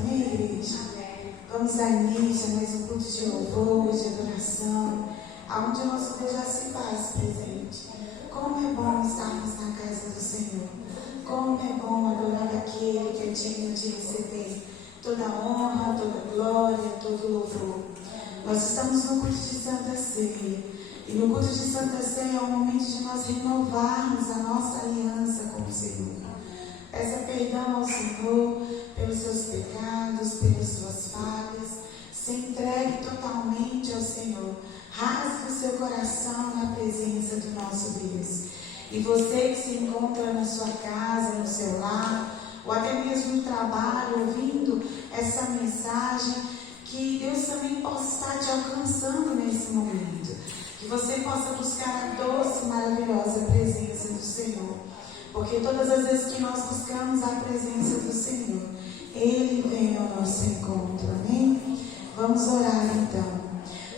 amém, igreja? Vamos dar início a mais um culto de louvor, de adoração, aonde o nosso Deus já se faz presente. Como é bom estarmos na casa do Senhor. Como é bom adorar aquele que é digno de receber toda a honra, toda a glória, todo o louvor. Nós estamos no culto de Santa Ceia. E no culto de Santa Ceia é o momento de nós renovarmos a nossa aliança com o Senhor. Peça perdão ao Senhor pelos seus pecados, pelas suas falhas. Se entregue totalmente ao Senhor. Rasgue o seu coração na presença do nosso Deus. E você que se encontra na sua casa, no seu lar, ou até mesmo no trabalho, ouvindo essa mensagem, que Deus também possa estar te alcançando nesse momento. Que você possa buscar a doce e maravilhosa presença do Senhor. Porque todas as vezes que nós buscamos a presença do Senhor, Ele vem ao nosso encontro, amém? Vamos orar então.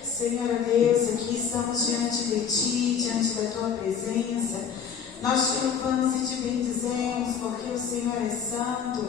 Senhor Deus, aqui estamos diante de Ti, diante da Tua presença. Nós te louvamos e te bendizemos, porque o Senhor é santo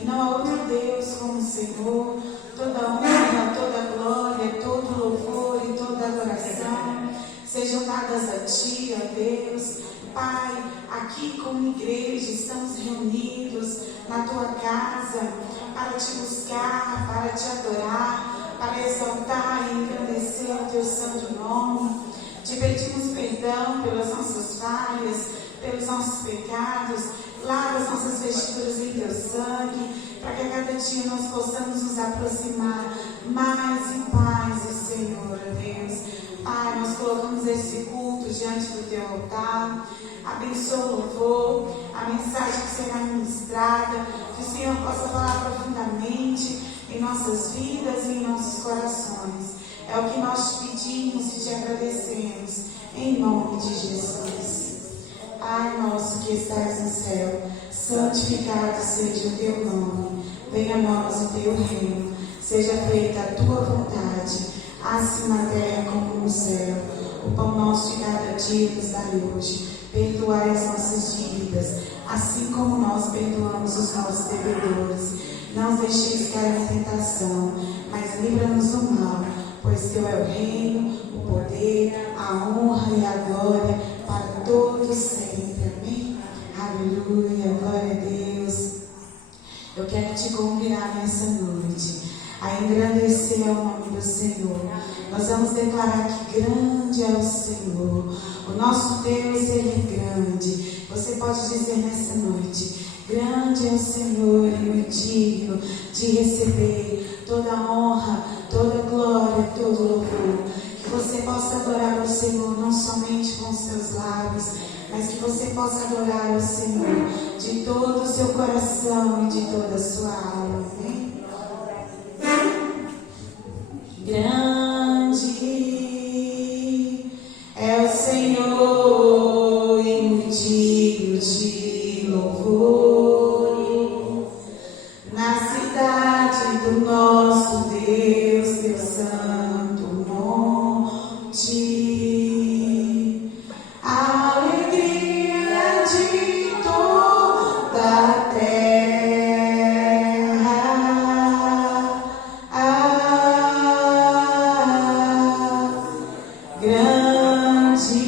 e não há outro Deus como o Senhor. Toda honra, toda glória, todo louvor e toda adoração sejam dadas a Ti, ó Deus. Pai, aqui como igreja estamos reunidos na Tua casa para Te buscar, para Te adorar, para exaltar e engrandecer o Teu santo nome. Te pedimos perdão pelas nossas falhas, pelos nossos pecados. Lava as nossas vestiduras em Teu sangue, para que a cada dia nós possamos nos aproximar mais e mais do Senhor, Deus. Pai, nós colocamos esse culto diante do Teu altar. Abençoa o louvor, a mensagem que será ministrada, que o Senhor possa falar profundamente em nossas vidas e em nossos corações. É o que nós te pedimos e te agradecemos, em nome de Jesus. Pai nosso que estás no céu, santificado seja o Teu nome. Venha a nós o Teu reino, seja feita a Tua vontade, assim na terra como no céu. O pão nosso de cada dia nos dai hoje. Perdoai as nossas dívidas, assim como nós perdoamos os nossos devedores. Não os deixeis cair em tentação, mas livra-nos do mal, pois Teu é o reino, o poder, a honra e a glória para todos sempre. Amém? Aleluia, glória a Deus. Eu quero te convidar nessa noite a engrandecer ao nome do Senhor. Nós vamos declarar que grande é o Senhor. O nosso Deus, Ele é grande. Você pode dizer nessa noite: grande é o Senhor e o digno de receber toda a honra, toda a glória, todo o louvor. Que você possa adorar ao Senhor não somente com os seus lábios, mas que você possa adorar ao Senhor de todo o seu coração e de toda a sua alma. Amém? Grande é o Senhor e muito digno de louvor. Na cidade do nosso Deus, Teu santo monte, a alegria de toda a terra. Grande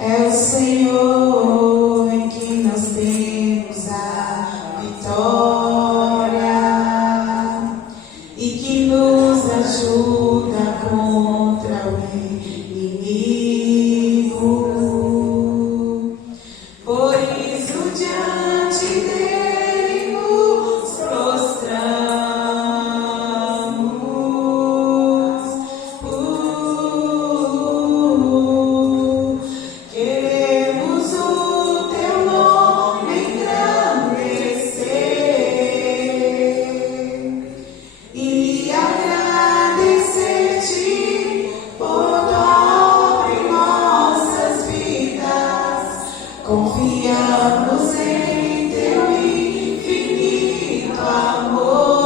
é o Senhor em quem nós temos a vitória e que nos ajuda contra o inimigo. Por isso diante dele nos prostramos. Queremos o Teu nome engrandecer e agradecer-te por Tua obra em nossas vidas. Confiamos em Teu infinito amor,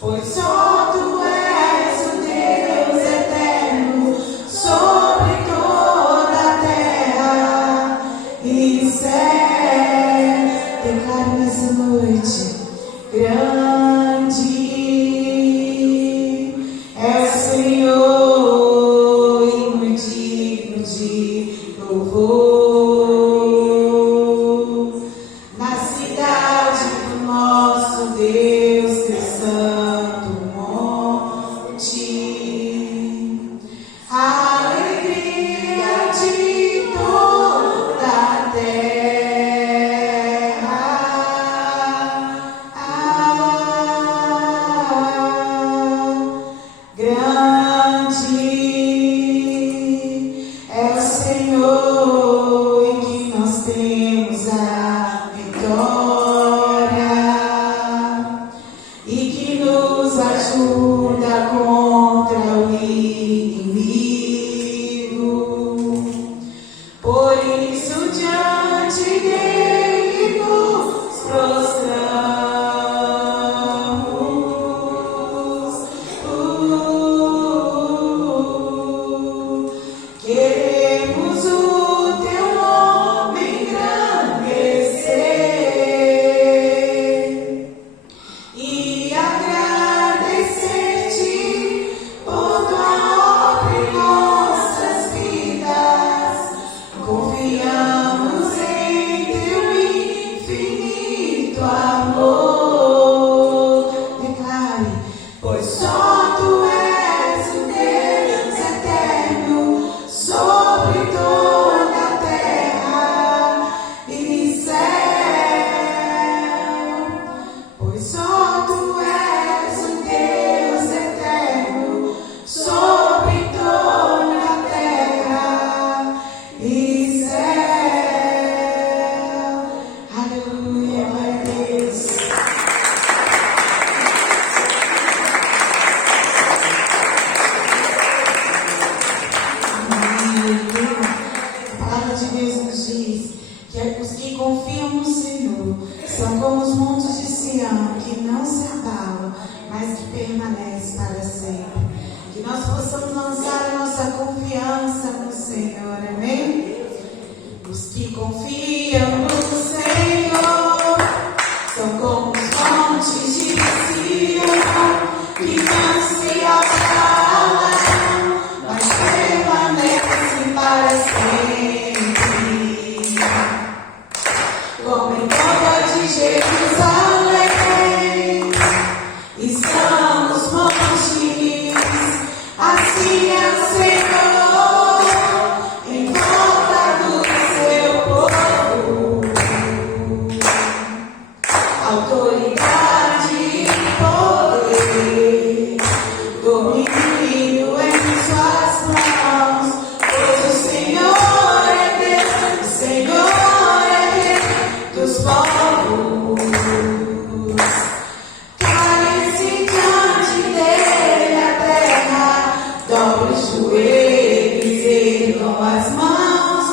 pois só Tu és o Deus eterno sobre toda a terra e céu. louvor. Na cidade do nosso Deus, teu santo monte, a alegria de toda a terra. Grande é o Senhor, em que nós temos a vitória e que nos ajuda contra o inimigo. Por isso diante dele nos prostramos. Queremos o teu nome engrandecer e agradecer-te por tua obra em nossas vidas. Confiamos em teu infinito amor. Declare, pois só tu és o Deus eterno sobre toda a terra e céu. Pois só tu és o Deus eterno sobre toda a terra e céu. Aleluia, glória a Deus. A palavra de Deus nos diz que os que confiam no Senhor são como os montes de Sião, que não se abalam, mas que permanecem para sempre. Que nós possamos lançar a nossa confiança no Senhor, amém? Os que confiam no Senhor são como os montes de Sião, que não se abalam, mas permanecem para sempre. Como em volta de Jerusalém estão os montes, assim é o Senhor em volta do seu povo. Autoridade e poder, domínio em suas mãos, pois o Senhor é Deus, o Senhor é Rei dos povos. Cale-se diante dele a terra, dobre os joelhos e ergam as mãos,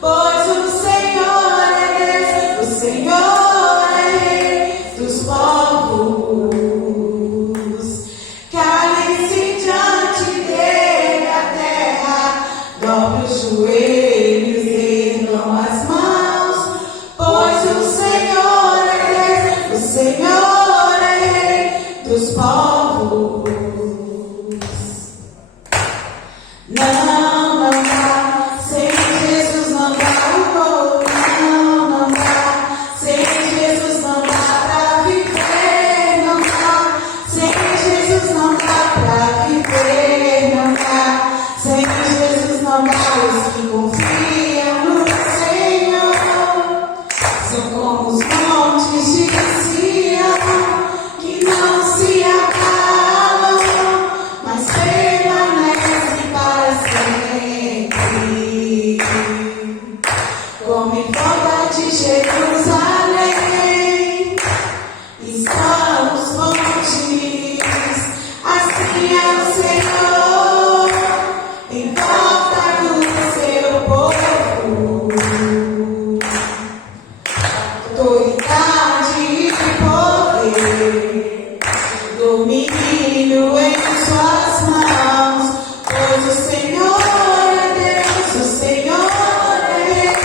pois o Senhor é Deus, o Senhor é Rei dos povos. Cale-se diante dele a terra, dobre os joelhos e ergam as mãos, pois o Senhor é Deus, o Senhor é Rei dos povos. Não dá, sem Jesus não dá o povo. Não dá, sem Jesus não dá pra viver. Não dá, sem Jesus não dá pra viver. Não dá, sem Jesus não dá. Os que confiam no Senhor são como os montes de Sião, que não se abalam, mas permanecem para sempre. Como em volta de Jerusalém estão os montes, assim é o Senhor em volta do seu povo. Autoridade e poder, domínio em suas mãos, pois o Senhor é Deus, o Senhor é Rei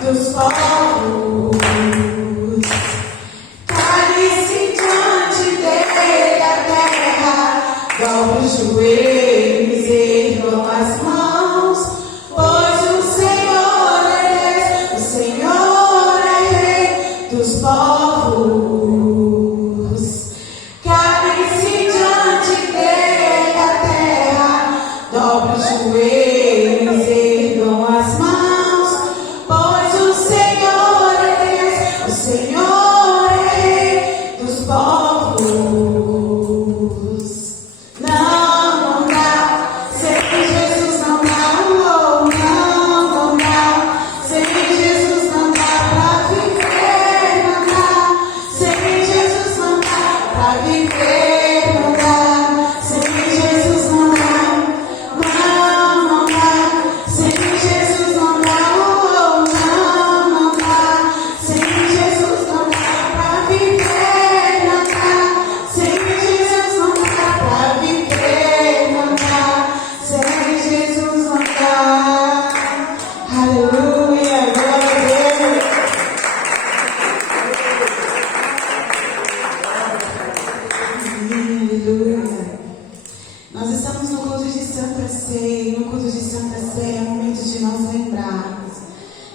dos povos.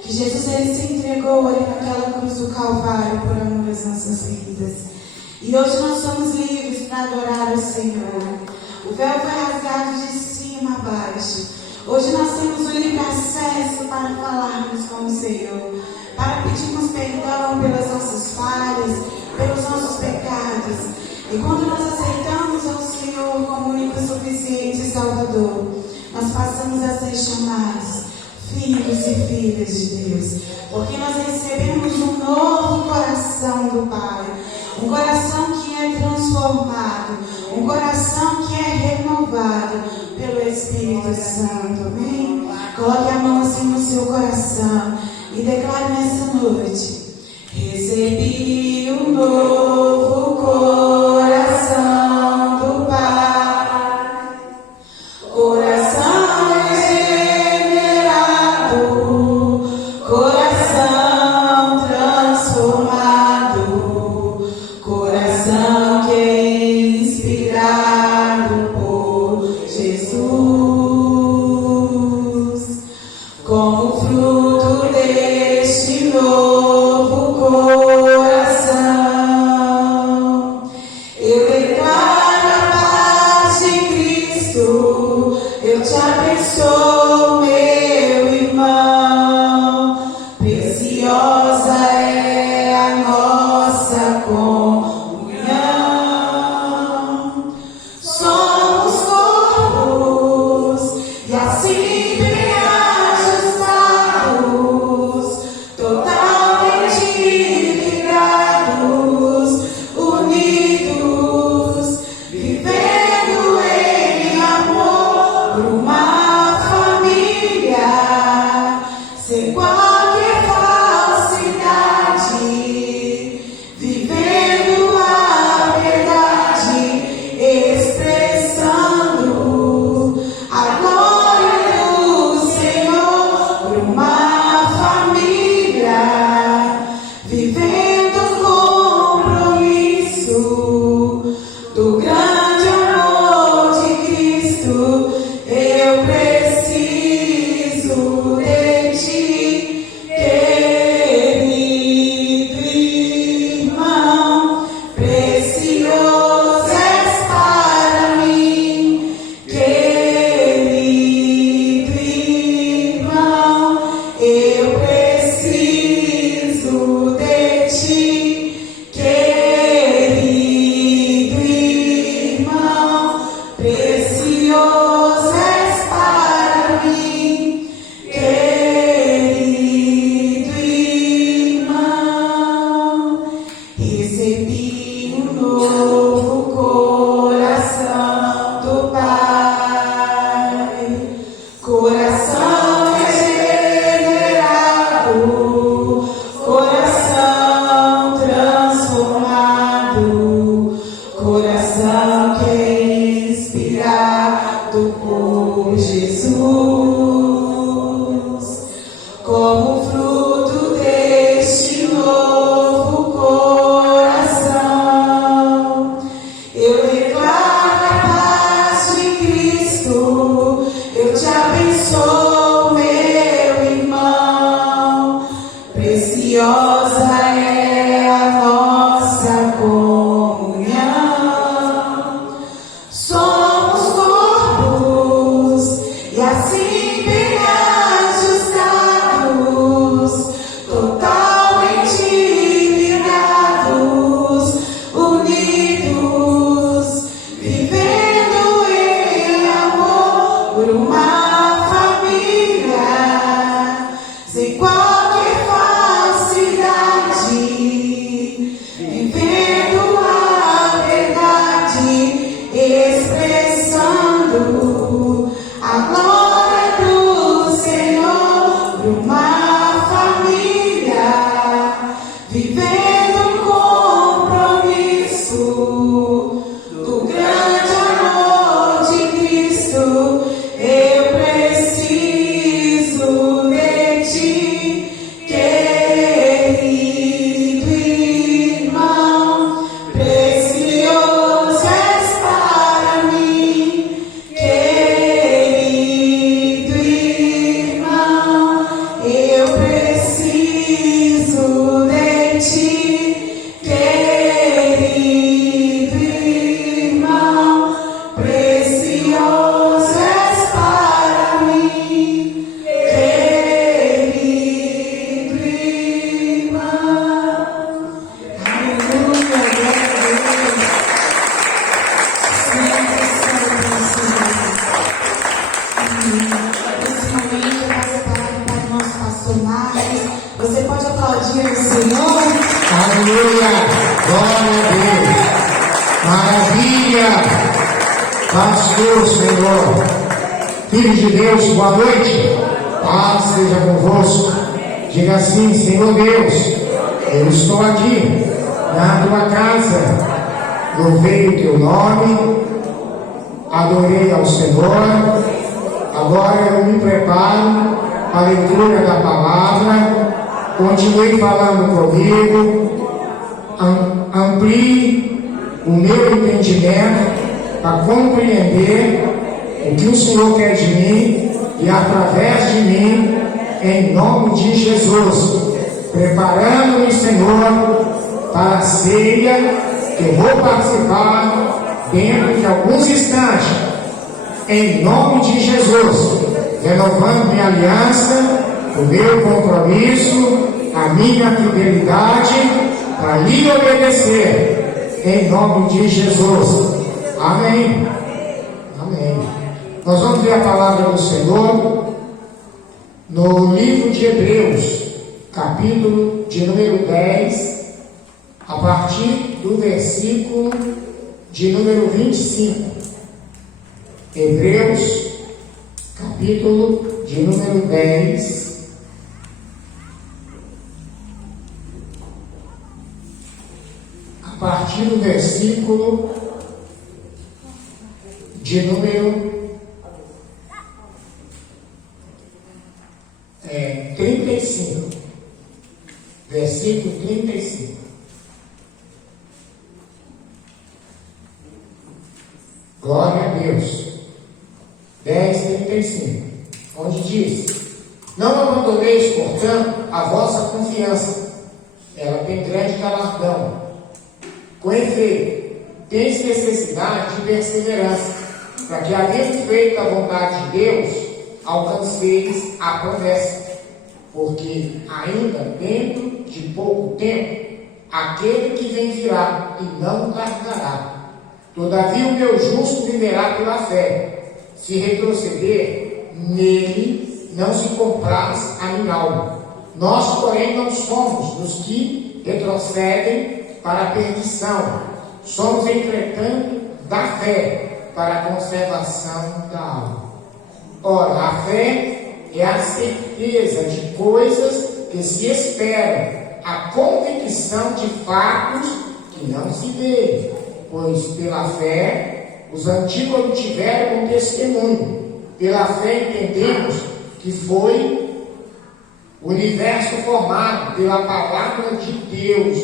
que Jesus ele se entregou ali naquela cruz do Calvário por amor às nossas vidas. E hoje nós somos livres para adorar o Senhor. O véu foi rasgado de cima a baixo. Hoje nós temos o livre acesso para falarmos com o Senhor, para pedirmos perdão pelas nossas falhas, pelos nossos pecados. E quando nós aceitamos ao Senhor como único, suficiente e Salvador, nós passamos a ser chamados filhos e filhas de Deus, porque nós recebemos um novo coração do Pai, um coração que é transformado, um coração que é renovado pelo Espírito Santo. Amém? Coloque a mão assim no seu coração e declare nessa noite: recebi um novo coração do Pai, coração regenerado, coração transformado, coração que é inspirado por Jesus, como fruto deste novo coração. Eu declaro a paz de Cristo, eu te abençoo, meu irmão. Preciosa é a nossa comunhão. Somos corpos e assim bem ajustados, totalmente ligados, unidos, vivendo em amor, uma família, sem qualquer falsidade, vivendo a verdade, expressando a glória do Senhor, uma família, vivendo o compromisso do grande amor de Cristo. Eu preciso de ti, querido irmão, precioso és para mim, querido irmão, eu preciso de ti, querido irmão, precioso és para mim, querido irmão. Recebi um novo coração do Pai, coração regenerado, coração transformado, coração que é inspirado por Jesus, como fruto deste novo coração. Eu declaro a paz de Cristo, eu te abençoo, meu irmão. Preciosa é a nossa comunhão. Somos corpos e assim bem ajustados, totalmente ligados, unidos, vivendo em amor, por uma família, sem qualquer falsidade, Você pode aplaudir o Senhor? Aleluia! Glória a Deus! Maravilha! Pastor, Senhor, Filho de Deus, boa noite. Paz seja convosco. Diga assim: Senhor Deus, eu estou aqui na tua casa. Louvei o teu nome, adorei ao Senhor. Agora eu me preparo para a leitura da palavra. Continue falando comigo. Amplie o meu entendimento para compreender o que o Senhor quer de mim e através de mim, em nome de Jesus. Preparando-me, Senhor, para a ceia que eu vou participar dentro de alguns instantes, em nome de Jesus, renovando minha aliança, o meu compromisso, a minha fidelidade para lhe obedecer, em nome de Jesus. Amém. Amém. Nós vamos ver a palavra do Senhor no livro de Hebreus, capítulo de número 10, a partir do versículo de número 25. Hebreus, capítulo de número 10, a partir do versículo de número 35. Versículo 35. Glória a Deus. 10:35, onde diz: Não abandoneis, portanto, a vossa confiança, ela tem grande galardão. Com efeito, tens necessidade de perseverança, para que, havendo feito a vontade de Deus, alcanceis a promessa. Porque ainda dentro de pouco tempo, aquele que vem virá e não tardará. Todavia o meu justo viverá pela fé. Se retroceder, nele não se compraz a minha alma. Nós, porém, não somos dos que retrocedem para a perdição. Somos, entretanto, da fé para a conservação da alma. Ora, a fé é a certeza de coisas que se esperam, a convicção de fatos que não se veem. Pois pela fé os antigos obtiveram um testemunho. Pela fé entendemos que foi o universo formado pela palavra de Deus,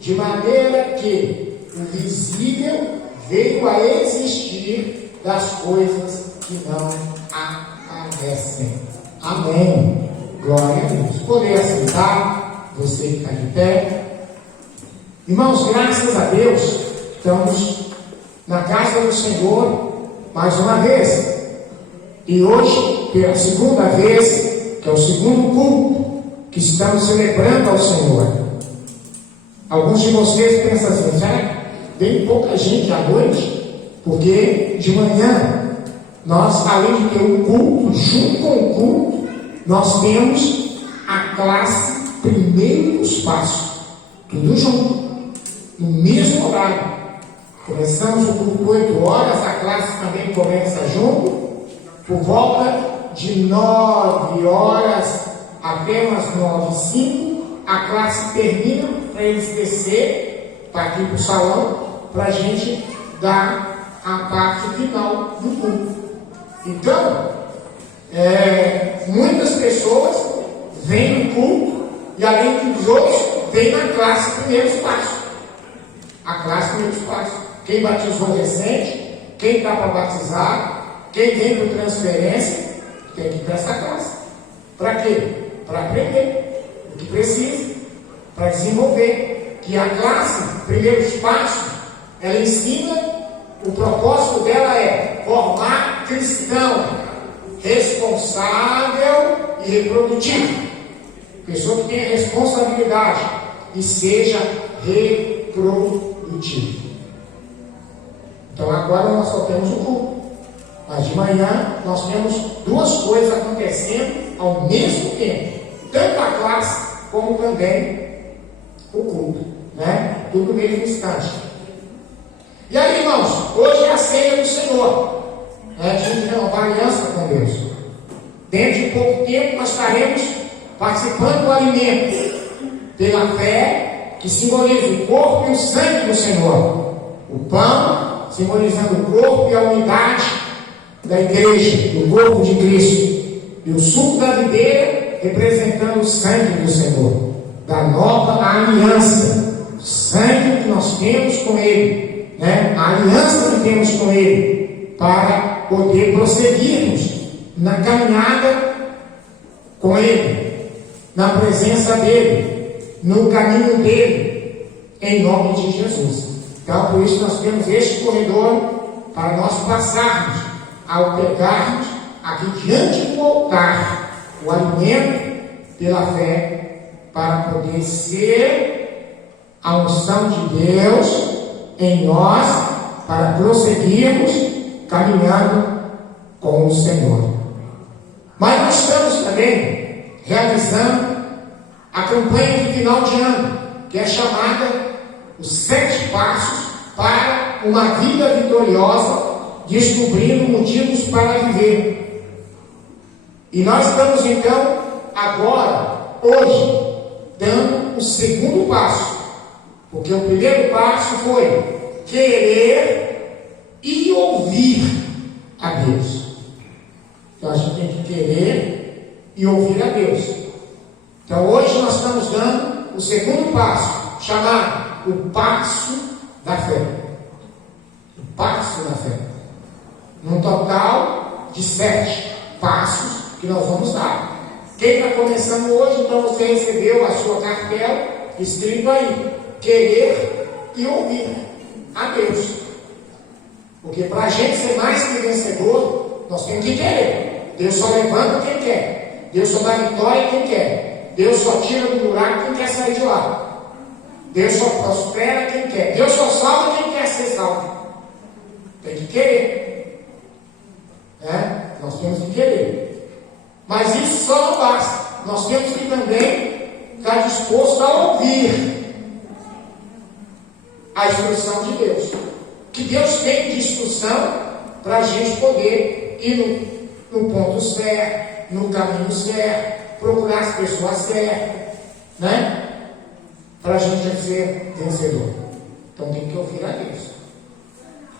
de maneira que o visível veio a existir das coisas que não aparecem. Amém. Glória a Deus. Poder assentar, você que está de pé. Irmãos, graças a Deus, estamos na casa do Senhor mais uma vez. E hoje, pela segunda vez, que é o segundo culto que estamos celebrando ao Senhor. Alguns de vocês pensam assim: já vem pouca gente à noite, porque de manhã nós, além de ter um culto, junto com o culto, nós temos a classe primeiro espaço, tudo junto, no mesmo horário. Começamos o culto 8 horas, a classe também começa junto, por volta de 9 horas até umas 9h05, a classe termina para eles descer para aqui para o salão, para a gente dar a parte final do culto. Então, muitas pessoas vêm no culto e, além dos outros, vêm na classe primeiro espaço. A classe primeiro espaço. Quem batizou recente, quem está para batizar, quem vem por transferência, tem que ir para essa classe. Para quê? Para aprender o que precisa, para desenvolver. Que a classe primeiro espaço, ela ensina, o propósito dela é formar cristão responsável e reprodutivo. Pessoa que tenha responsabilidade e seja reprodutivo. Então agora nós só temos o culto, mas de manhã nós temos duas coisas acontecendo ao mesmo tempo. Tanto a classe como também o culto, né? Tudo no mesmo instante. E aí, irmãos, hoje é a ceia do Senhor, né? De renovar aliança com Deus. Dentro de pouco tempo nós estaremos participando do alimento pela fé, que simboliza o corpo e o sangue do Senhor. O pão simbolizando o corpo e a unidade da igreja, do corpo de Cristo. E o suco da videira representando o sangue do Senhor, da nova aliança, o sangue que nós temos com Ele, né? A aliança que temos com Ele, para poder prosseguirmos na caminhada com Ele, na presença dEle, no caminho dEle, em nome de Jesus. Então, por isso nós temos este corredor para nós passarmos, ao pegarmos aqui diante do altar o alimento pela fé, para poder ser a unção de Deus em nós, para prosseguirmos caminhando com o Senhor. Mas nós estamos também realizando a campanha de final de ano, que é chamada os 7 passos para uma vida vitoriosa, descobrindo motivos para viver. E nós estamos então agora, hoje, dando o segundo passo, porque o primeiro passo foi querer e ouvir a Deus. Então a gente tem que querer e ouvir a Deus. Então hoje nós estamos dando o segundo passo, chamado o passo da fé. O passo da fé. Num total de 7 passos que nós vamos dar. Quem está começando hoje, então você recebeu a sua cartela escrito aí: querer e ouvir a Deus. Porque para a gente ser mais que vencedor, nós temos que querer. Deus só levanta quem quer. Deus só dá vitória quem quer. Deus só tira do buraco quem quer sair de lá. Deus só prospera quem quer. Deus só salva quem quer ser salvo. Tem que querer. Nós temos que querer. Mas isso só não basta. Nós temos que também estar disposto a ouvir a instrução de Deus. Que Deus tem de instrução para a gente poder ir no ponto certo, no caminho certo, procurar as pessoas certas, né? Para a gente ser vencedor. Então tem que ouvir a Deus.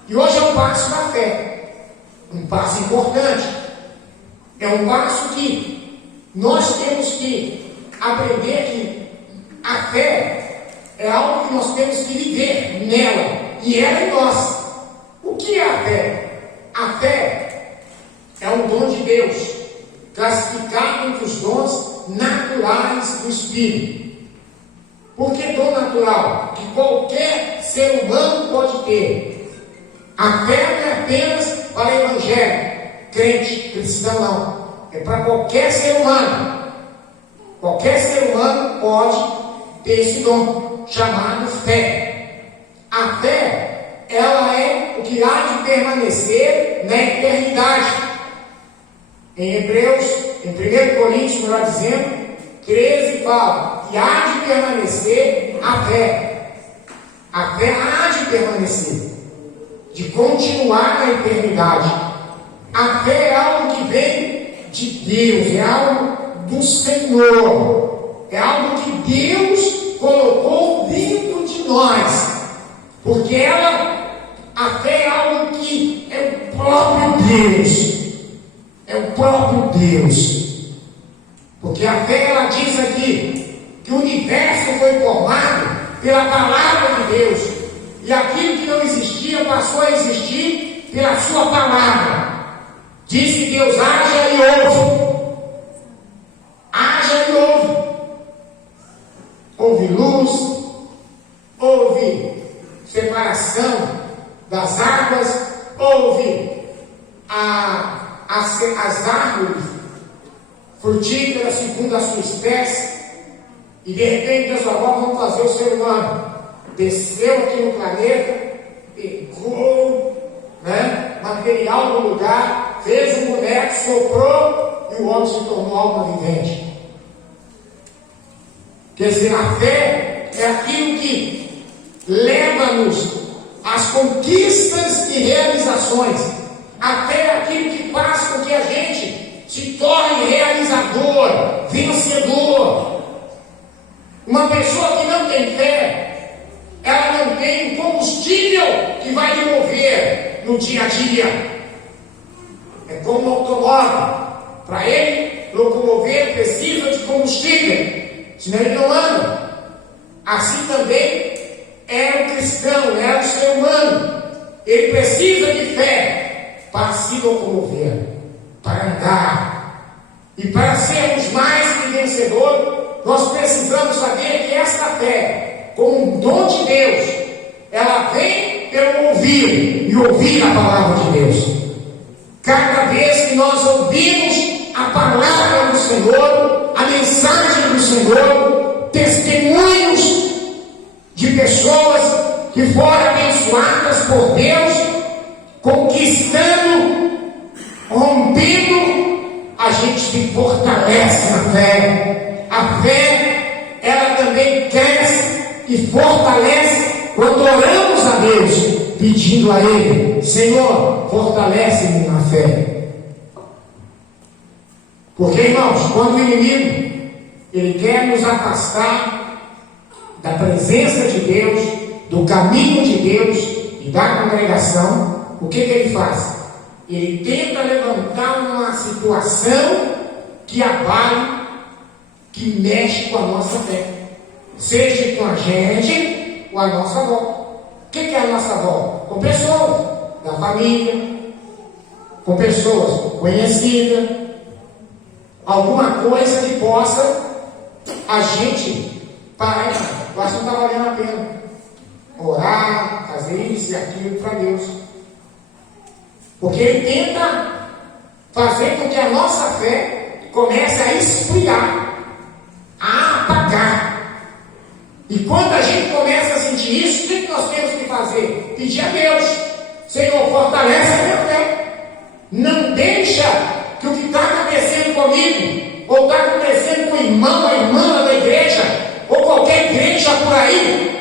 E hoje é um passo da fé. Um passo importante. É um passo que nós temos que aprender que a fé é algo que nós temos que viver nela. E ela em nós. O que é a fé? A fé é um dom de Deus, classificado entre os dons naturais do Espírito. Por que dom natural? Que qualquer ser humano pode ter. A fé não é apenas para o evangelho, crente, cristão, não. É para qualquer ser humano. Qualquer ser humano pode ter esse dom, chamado fé. A fé, ela é o que há de permanecer na eternidade. Em Hebreus, em 1 Coríntios, melhor dizendo, 13 fala que há de permanecer a fé. A fé há de permanecer, de continuar na eternidade. A fé é algo que vem de Deus, é algo do Senhor, é algo que Deus colocou dentro de nós, porque a fé é algo que é o próprio Deus, é o próprio Deus. Porque a fé, ela diz aqui que o universo foi formado pela palavra de Deus. E aquilo que não existia passou a existir pela sua palavra. Disse Deus: haja e ouve. Haja e ouve. Houve luz, houve separação das águas, houve as árvores frutíferas segundo a sua espécie, e de repente Deus falou: vamos fazer o ser humano. Desceu aqui no planeta, pegou material do lugar, fez um boneco, soprou, e o homem se tornou alma vivente. Quer dizer, a fé é aquilo que leva-nos às conquistas e realizações. A fé é aquilo que faz com que a gente se torne realizador, vencedor. Uma pessoa que não tem fé, ela não tem um combustível que vai lhe mover no dia a dia. É como um automóvel. Para ele locomover, precisa de combustível, senão ele não anda. Assim também é o cristão, é o ser humano. Ele precisa de fé para se locomover, para andar. E para sermos mais que vencedores, nós precisamos saber que esta fé, como um dom de Deus, ela vem pelo ouvir e ouvir a palavra de Deus. Cada vez que nós ouvimos a palavra do Senhor, a mensagem do Senhor, testemunhos de pessoas que foram abençoadas por Deus, conquistando, rompendo, a gente se fortalece na fé. A fé, ela também cresce e fortalece quando oramos a Deus, pedindo a Ele: Senhor, fortalece-me na fé. Porque, irmãos, quando o inimigo ele quer nos afastar da presença de Deus, do caminho de Deus e da congregação, o que ele faz? Ele tenta levantar uma situação que abale, que mexe com a nossa fé, seja com a gente ou a nossa volta. O que é a nossa volta? Com pessoas da família, com pessoas conhecidas, alguma coisa que possa a gente parar. Eu acho que não está valendo a pena orar, fazer isso e aquilo para Deus, porque ele tenta fazer com que a nossa fé comece a esfriar, a apagar. E quando a gente começa a sentir isso, o que nós temos que fazer? Pedir a Deus: Senhor, fortalece a minha fé. Não deixa que o que está acontecendo comigo, ou está acontecendo com o irmão ou irmã da igreja, ou qualquer igreja por aí,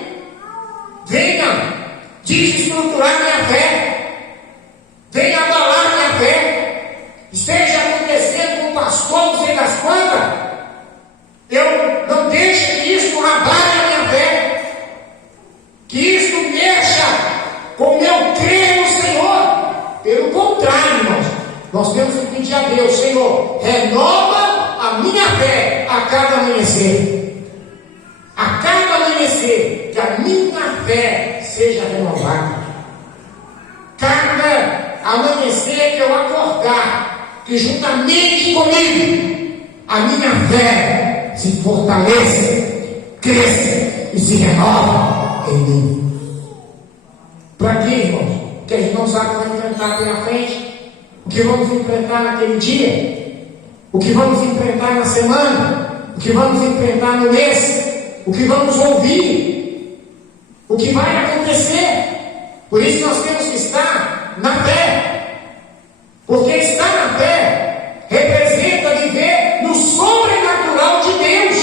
venha desestruturar minha fé, venha abalar minha fé. Esteja acontecendo com o pastor, não sei das quantas, eu não deixo que isso abale a minha fé, que isso mexa com o meu crer no Senhor. Pelo contrário, irmãos, nós temos que pedir a Deus: Senhor, renova a minha fé a cada amanhecer. A cada amanhecer, que a minha fé seja renovada. Cada amanhecer que eu acordar, que juntamente comigo a minha fé se fortaleça, cresça e se renova em mim. Para quê, irmãos? Porque a gente não sabe o que vai enfrentar pela frente, o que vamos enfrentar naquele dia, o que vamos enfrentar na semana, o que vamos enfrentar no mês, o que vamos ouvir, o que vai acontecer. Por isso nós temos que estar na fé, porque estar na fé representa viver no sobrenatural de Deus.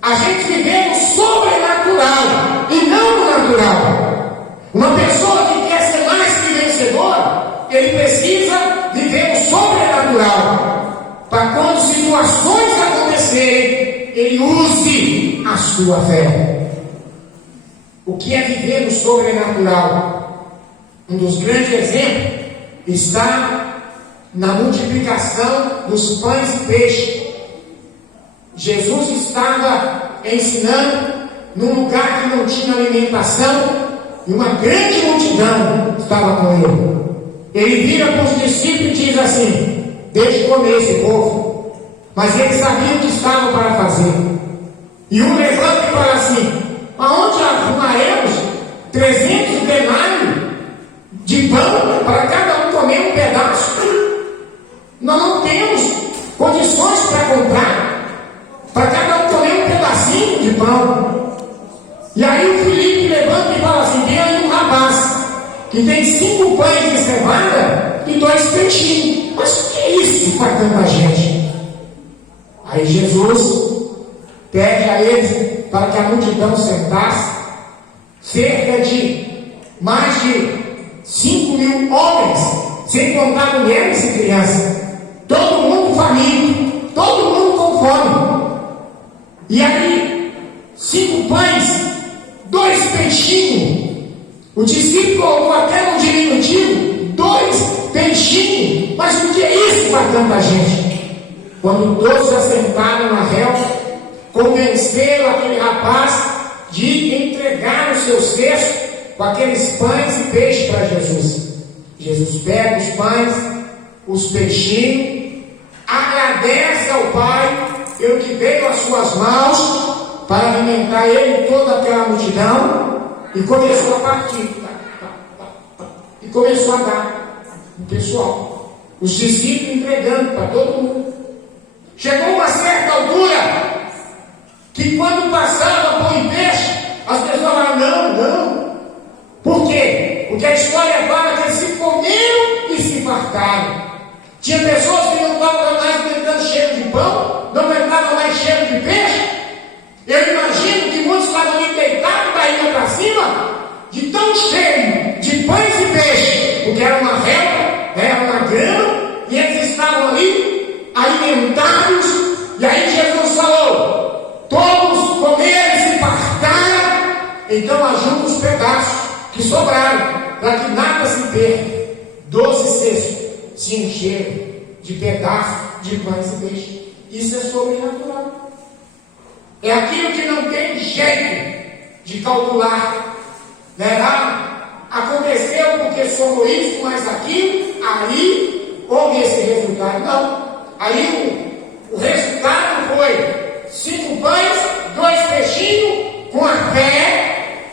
A gente viver no sobrenatural e não no natural. Uma pessoa que quer ser mais que vencedor, ele precisa viver no sobrenatural, para quando situações acontecerem, ele use a sua fé. O que é viver no sobrenatural? Um dos grandes exemplos está na multiplicação dos pães e peixes. Jesus estava ensinando num lugar que não tinha alimentação, e uma grande multidão estava com ele. Ele vira para os discípulos e diz assim: deixe comer esse povo. Mas eles sabiam o que estavam para fazer. E um levanta e fala assim: aonde arrumaremos 300 denários de pão para cada um comer um pedaço? Nós não temos condições para comprar, para cada um comer um pedacinho de pão. E aí o Filipe levanta e fala assim: tem aí um rapaz que tem 5 pães de cevada e 2 peixinhos. Mas o que é isso para tanta gente? Aí Jesus pede a eles para que a multidão sentasse. Cerca de mais de 5.000 homens, sem contar mulheres e crianças. Todo mundo faminto, todo mundo com fome. E aí, 5 pães, 2 peixinhos. O discípulo colocou até no diminutivo, 2 peixinhos. Mas o que é isso para tanta gente? Quando todos se assentaram na relva, convenceram aquele rapaz de entregar os seus cestos com aqueles pães e peixes para Jesus. Jesus pega os pães, os peixinhos, agradece ao Pai pelo que veio às suas mãos para alimentar ele e toda aquela multidão, e começou a partir, e começou a dar o pessoal, os discípulos entregando para todo mundo. Chegou uma certa altura que quando passava pão e peixe, as pessoas falavam, não. Por quê? Porque a história fala que eles se comeram e se fartaram. Tinha pessoas que não estavam mais aguentando cheiro de pão, não aguentavam mais cheiro de peixe. Eu imagino que muitos estavam ali deitados, barriga para cima, de tão cheio de pães e peixe, porque era uma relva, era uma grama, e eles estavam ali alimentados. E aí Jesus falou, todos comeram e se fartaram, então ajunta os pedaços que sobraram, para que nada se perca. 12 cestos se encheram de pedaços de pães e peixe. Isso é sobrenatural. É aquilo que não tem jeito de calcular. Aconteceu porque somos isso, mas aquilo, aí houve esse resultado. Não. Aí o resultado foi 5 pães, 2 peixinhos, com a fé,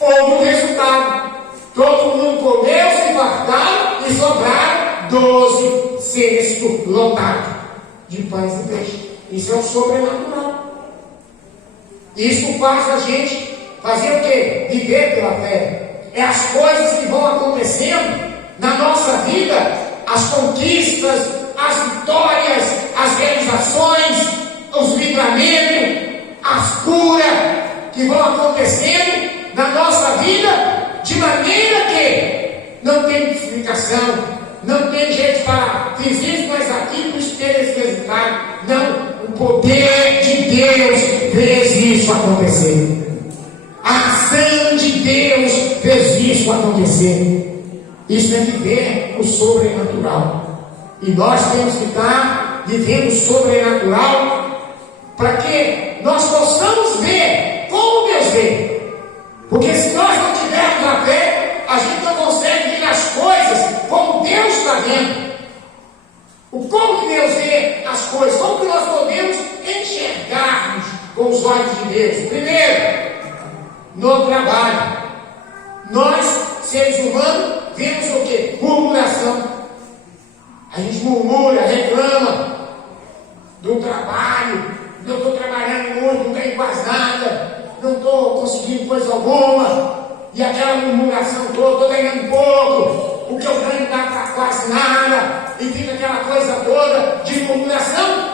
houve o resultado. Todo mundo comeu, se fartaram e sobraram 12 cestos lotados de pães e peixe. Isso é o sobrenatural. Isso faz a gente fazer o quê? Viver pela fé. É as coisas que vão acontecendo na nossa vida, as conquistas, as vitórias, as realizações, os livramentos, as curas que vão acontecendo na nossa vida, de maneira que não tem explicação, não tem jeito para fiz isso, mas aquilo ter esse resultado. Não, o poder de Deus fez isso acontecer. A ação de Deus fez isso acontecer. Isso é viver o sobrenatural. E nós temos que estar vivendo o sobrenatural para que nós possamos ver como Deus vê. Porque se nós não tivermos a fé, a gente não consegue ver as coisas como Deus está vendo. Como que Deus vê as coisas? Como que nós podemos enxergarmos com os olhos de Deus? Primeiro, no trabalho. Nós, seres humanos, vemos o quê? Murmuração. A gente murmura, reclama do trabalho. Não estou trabalhando muito, não tenho quase nada, não estou conseguindo coisa alguma. E aquela murmuração toda, estou ganhando pouco, o que eu ganho não dá para quase nada. E fica aquela coisa toda de murmuração.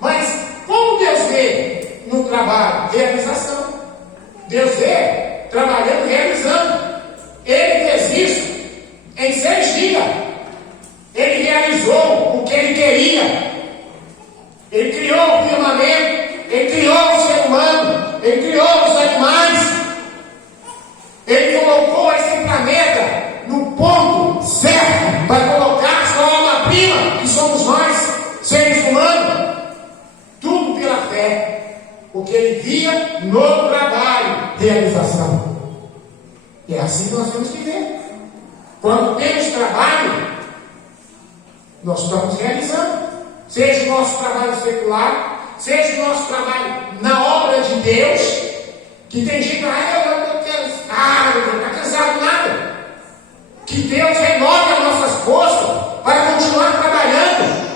Mas como Deus vê no trabalho? Realização. Deus vê trabalhando, realizando. Ele fez isso em 6 dias. Ele realizou o que ele queria. Ele criou o firmamento, ele criou o ser humano, ele criou os animais. Ele colocou esse planeta no ponto certo para colocar sua obra-prima, que somos nós, seres humanos. Tudo pela fé, porque ele via no trabalho realização. E é assim que nós temos que ver. Quando temos trabalho, nós estamos realizando. Seja o nosso trabalho secular, seja o nosso trabalho na obra de Deus, que tem gente que eu estou cansado, não está cansado nada. Que Deus renove as nossas forças para continuar trabalhando,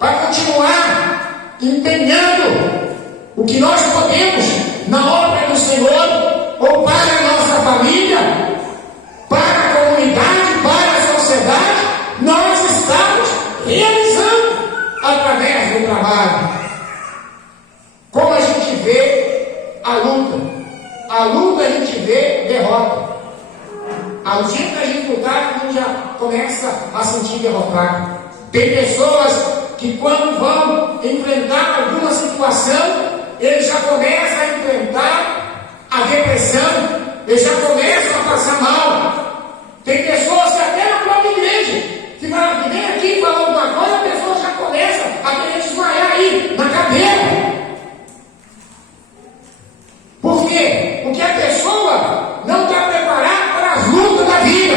para continuar empenhando o que nós podemos na obra do Senhor, ou para a nossa família, para a comunidade, para a sociedade. Nós estamos realizando através do trabalho. Como a gente a luta. A luta a gente vê derrota. Ao dia que a gente lutar, a gente já começa a sentir derrotado. Tem pessoas que quando vão enfrentar alguma situação, eles já começam a enfrentar a depressão, eles já começam a passar mal. Tem pessoas que até na própria igreja, que vem aqui falando alguma coisa, a pessoa já começa a querer desmaiar aí, na cadeira. Por quê? Porque a pessoa não está preparada para as lutas da vida.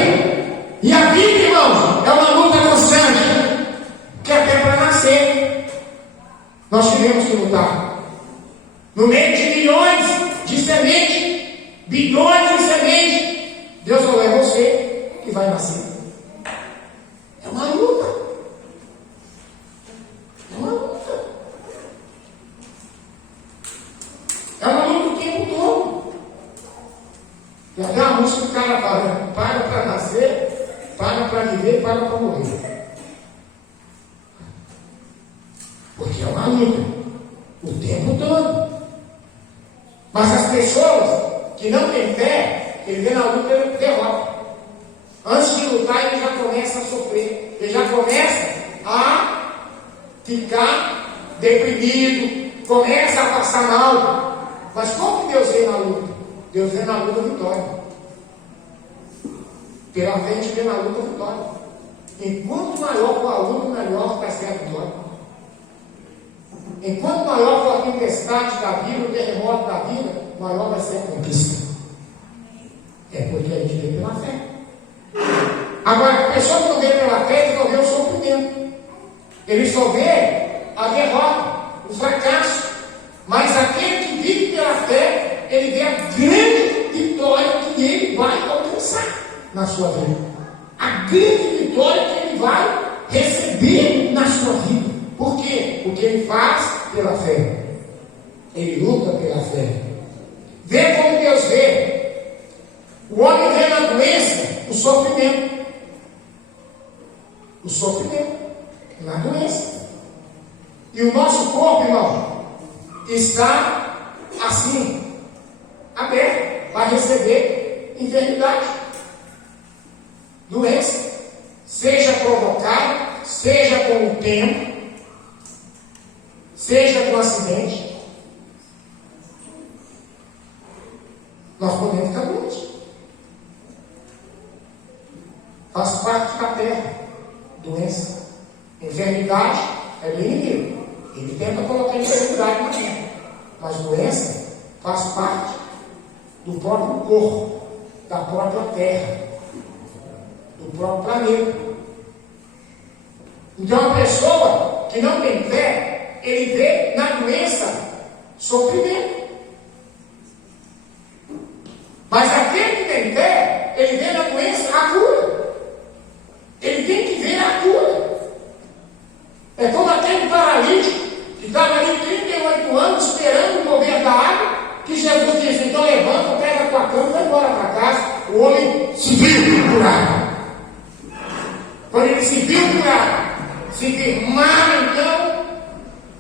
E a vida, irmãos, é uma luta constante, que até para nascer nós tivemos que lutar. No meio de milhões de sementes, bilhões de sementes, Deus falou: é você que vai nascer. É uma luta. É uma luta. É uma luta o tempo todo. E até a música do cara fala: para para nascer, para para viver, para para morrer. Porque é uma luta o tempo todo. Mas as pessoas que não têm fé, ele vê na luta e derrota. Antes de lutar, ele já começa a sofrer. Ele já começa a ficar deprimido, começa a passar mal. Mas como que Deus vê na luta? Deus vê na luta a vitória. Pela frente vê na luta a vitória. Enquanto maior for a luta, melhor vai ser a vitória. Enquanto maior for a tempestade da vida, o terremoto da vida, maior vai ser a conquista. É porque a gente vê pela fé. Agora, a pessoa que não vê pela fé, ele só vê o sofrimento. Ele só vê a derrota, o fracasso. Mas aquele que vive pela fé, ele vê a grande vitória que ele vai alcançar na sua vida. A grande vitória que ele vai receber na sua vida. Por quê? Porque ele faz pela fé. Ele luta pela fé. Vê como Deus vê. O homem vê na doença o sofrimento. O sofrimento na doença. E o nosso corpo, irmão, está assim, aberto para receber enfermidade, doença, seja provocada, seja com o tempo, seja com acidente. Nós podemos ficar doentes. Faz parte da terra. Doença, enfermidade é do inimigo. Ele tenta colocar enfermidade na terra. Mas doença faz parte do próprio corpo, da própria terra, do próprio planeta. Então a pessoa que não tem fé, ele vê na doença sofrimento. Mas aquele que tem fé, ele vê na doença a cura. Ele tem que ver a cura. É como aquele paralítico que estava ali 38 anos esperando o mover da água, que Jesus disse: então levanta, pega a tua cama e vai embora para casa. O homem se viu curado. Quando ele se viu curado, se firmaram então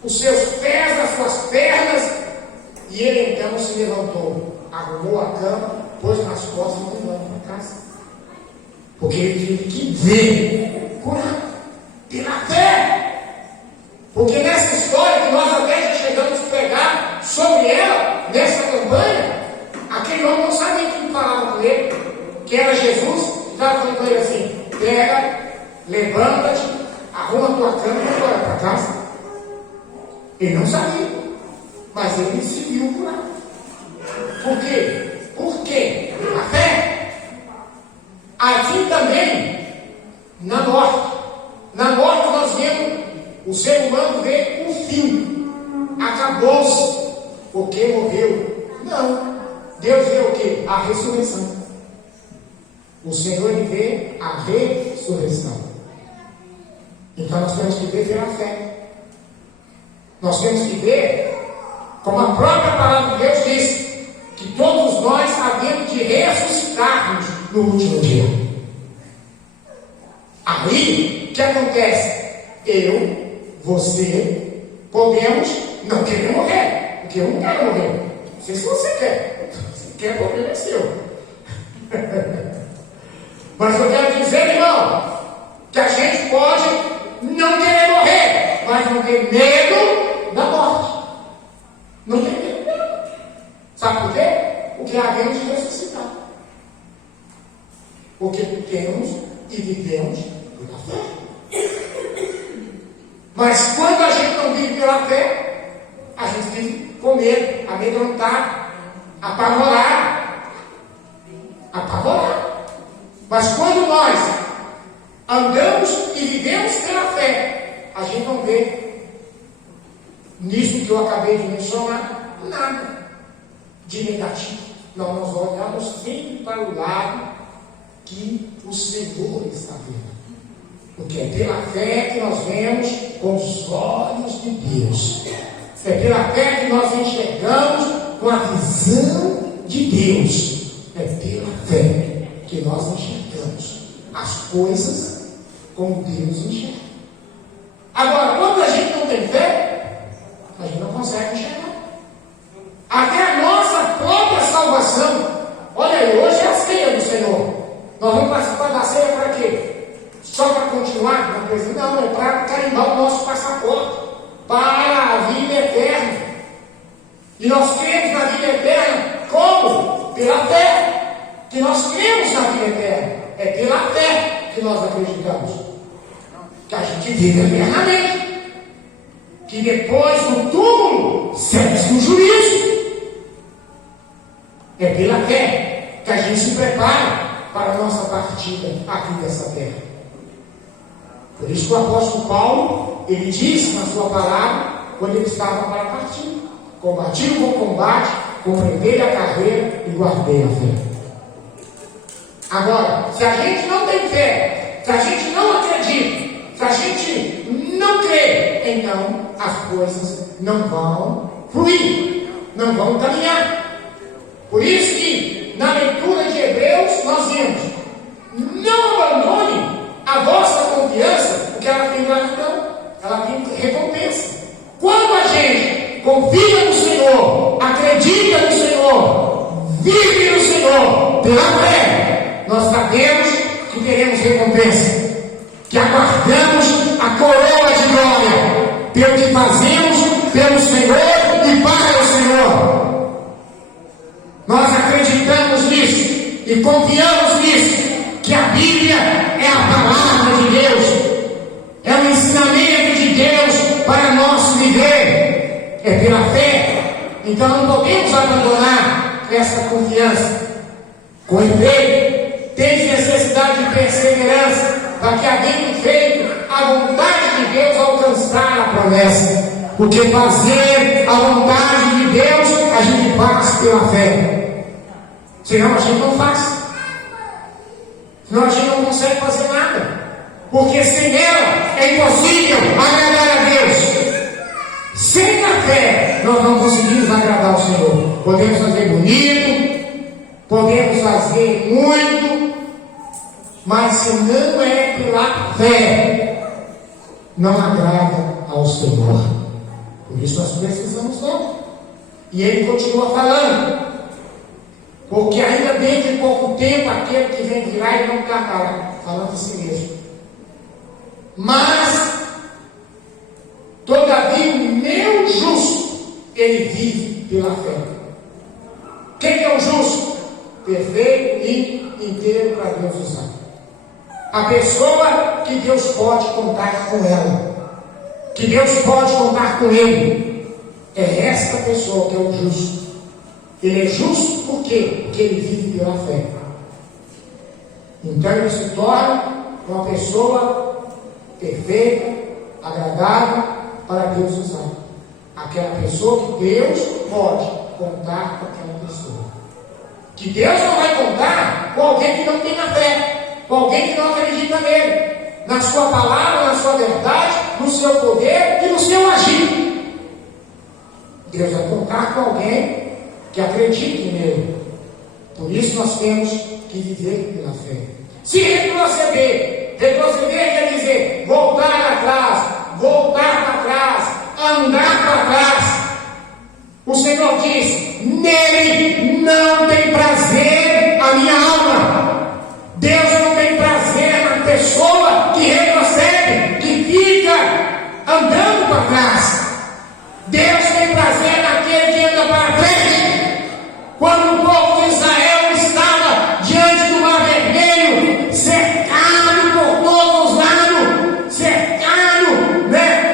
os seus pés, as suas pernas, e ele então se levantou, arrumou a cama, pôs nas costas e foi embora para casa. Porque ele teve que ver curado pela fé. Porque nessa história que nós até já chegamos a pegar sobre ela, nessa campanha, aquele homem não sabia quem falava com ele, que era Jesus, estava falando com ele assim: pega, levanta-te, arruma a tua cama e vai embora para casa. Ele não sabia, mas ele se viu curado. Por quê? Por quê? A fé. Assim também, na morte. Na morte nós vemos, o ser humano vê um fim. Acabou-se, porque morreu. Não. Deus vê o quê? A ressurreição. O Senhor, ele vê a ressurreição. Então nós temos que ver pela fé. Nós temos que ver, como a própria palavra de Deus diz, que todos nós havemos de ressuscitarmos no último dia. Aí, o que acontece? Eu, você, podemos não querer morrer, porque eu não quero morrer. sei se você quer. Se quer, o problema é seu. Mas eu quero dizer, irmão, que a gente pode não querer morrer, mas não ter medo da morte. Não tem medo. Sabe por quê? Porque havemos de ressuscitar. Porque temos e vivemos pela fé. Mas quando a gente não vive pela fé, a gente vive com medo, amedrontado, apavorado. Mas quando nós andamos e vivemos pela fé, a gente não vê nisso que eu acabei de mencionar nada de negativo. Não, nós olhamos sempre para o lado que o Senhor está vendo. Porque é pela fé que nós vemos com os olhos de Deus. É pela fé que nós enxergamos com a visão de Deus. É pela fé que nós enxergamos as coisas como Deus enxerga. Agora, quando a gente não tem fé, a gente não consegue enxergar. Até a nossa própria salvação. Olha aí, hoje é a ceia do Senhor. Nós vamos participar da ceia para quê? Só para continuar na presença? Não, é para carimbar o nosso passaporte para a vida eterna. E nós cremos na vida eterna como? Pela fé. Que nós cremos na vida eterna. É pela fé que nós acreditamos. Que a gente vive eternamente. Que depois do túmulo segue-se o juízo. É pela fé que a gente se prepara para a nossa partida aqui dessa terra. Por isso que o apóstolo Paulo, ele disse na sua palavra, quando ele estava para partir: combati o bom combate, completei a carreira e guardei a fé. Agora, se a gente não tem fé, se a gente não acredita, se a gente não crê, então as coisas não vão fluir, não vão caminhar. Por isso que na leitura de Hebreus nós vimos: não abandone a vossa confiança, porque ela tem gratidão, ela tem recompensa. Quando a gente confia no Senhor, acredita no Senhor, vive no Senhor, pela fé, nós sabemos que teremos recompensa, que aguardamos a coroa de glória, pelo que fazemos pelo Senhor e para o Senhor. Nós acreditamos nisso e confiamos nisso, que a Bíblia é a palavra de Deus, é o ensinamento de Deus para nosso viver, é pela fé. Então não podemos abandonar essa confiança. Com efeito, tens necessidade de perseverança, para que, havendo feito a vontade de Deus, alcançar a promessa. Porque fazer a vontade de Deus, a gente faz pela fé. Senão a gente não faz. Senão a gente não consegue fazer nada. Porque sem ela é impossível agradar a Deus. Sem a fé, nós não conseguimos agradar ao Senhor. Podemos fazer bonito, podemos fazer muito, mas se não é pela fé, não agrada ao Senhor. Por isso nós precisamos dela. E ele continua falando: porque ainda dentro de pouco tempo aquele que vem virá e não tardará, falando de si mesmo. Mas todavia o meu justo, ele vive pela fé. Quem é o justo? Perfeito e inteiro para Deus usar. A pessoa que Deus pode contar com ela, que Deus pode contar com ele, é esta pessoa que é o justo. Ele é justo por quê? Porque ele vive pela fé. Então ele se torna uma pessoa perfeita, agradável para Deus usar. Aquela pessoa que Deus pode contar com aquela pessoa. Que Deus não vai contar com alguém que não tem a fé, com alguém que não acredita nele, na sua palavra, na sua verdade, no seu poder e no seu agir. Deus vai contar com alguém que acredite nele. Por isso nós temos que viver pela fé. Se retroceder quer dizer voltar para trás, andar para trás. O Senhor diz: nele não tem prazer a minha alma. Deus não tem prazer na pessoa que retrocede, que fica andando para trás. Deus tem prazer naquele que anda para frente. Quando o povo de Israel estava diante do Mar Vermelho, cercado por todos os lados, cercado,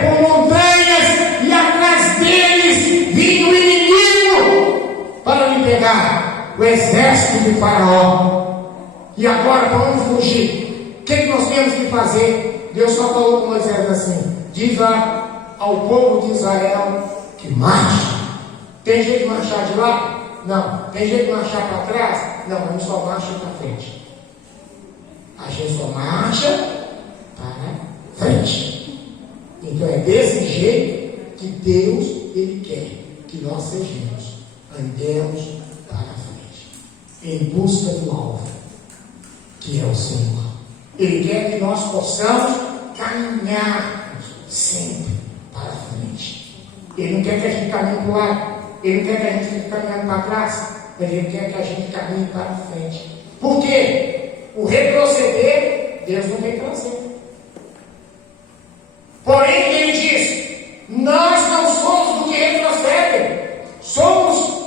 por montanhas, e atrás deles vinha o inimigo para lhe pegar, o exército de Faraó. E agora, para onde fugir? O que nós temos que fazer? Deus só falou com Moisés assim: diz lá ao povo de Israel que marche. Tem jeito de marchar de lá? Não. Tem jeito de marchar para trás? Não, a gente só marcha para frente. A gente só marcha para frente. Então é desse jeito que Deus, Ele quer que nós sejamos. Andemos para frente, em busca do alvo, que é o Senhor. Ele quer que nós possamos caminhar sempre para frente. Ele não quer que a gente caminhe para o lado. Ele não quer que a gente fique caminhando para trás. Ele quer que a gente caminhe para frente. Por quê? O retroceder, Deus não tem prazer. Porém, Ele diz: nós não somos do que retrocedem. Somos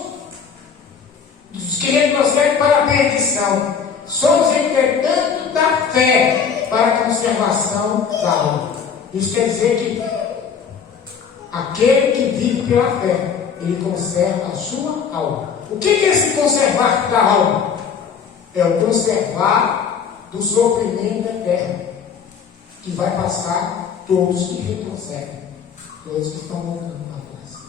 dos que retrocedem para a perdição. Somos, entretanto, da fé para a conservação da alma. Isso quer dizer que aquele que vive pela fé, ele conserva a sua alma. O que é esse conservar da alma? É o conservar do sofrimento eterno, que vai passar todos que retrocedem, todos que estão voltando para trás.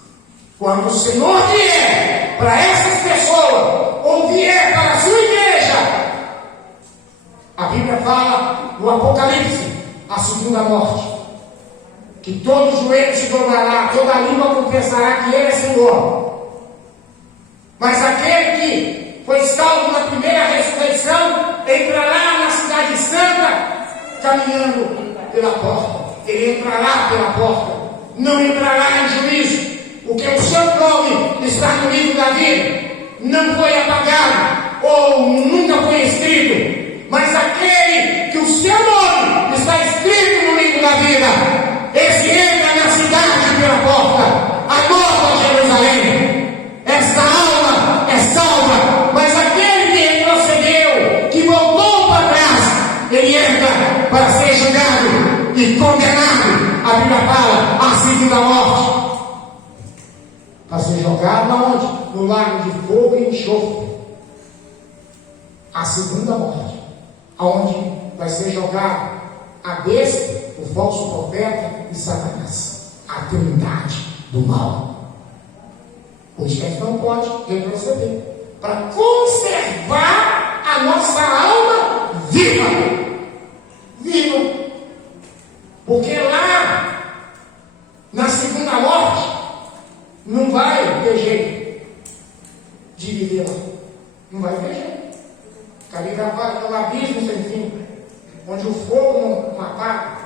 Quando o Senhor vier para essas pessoas, ou vier para a sua igreja, a Bíblia fala no Apocalipse, a segunda morte, que todo joelho se dobrará, toda língua confessará que Ele é Senhor. Mas aquele que foi salvo na primeira ressurreição entrará na cidade santa caminhando pela porta. Ele entrará pela porta, não entrará em juízo, porque o seu nome está no livro da vida, não foi apagado ou nunca foi escrito. Mas aquele que o seu nome está escrito no livro da vida, esse entra na cidade pela porta, a nova Jerusalém. Esta alma é salva, mas aquele que retrocedeu, que voltou para trás, ele entra para ser julgado e condenado. A Bíblia fala, a segunda morte, para ser jogado aonde? No lago de fogo e enxofre. A segunda morte, aonde vai ser jogado a besta, o falso profeta e Satanás, a trindade do mal. Hoje a gente não pode retroceder para conservar a nossa alma viva. Viva. Porque lá, na segunda morte, não vai ter jeito de viver lá. Não vai ter jeito. Ficaria gravado no abismo sem fim, onde o fogo não apaga,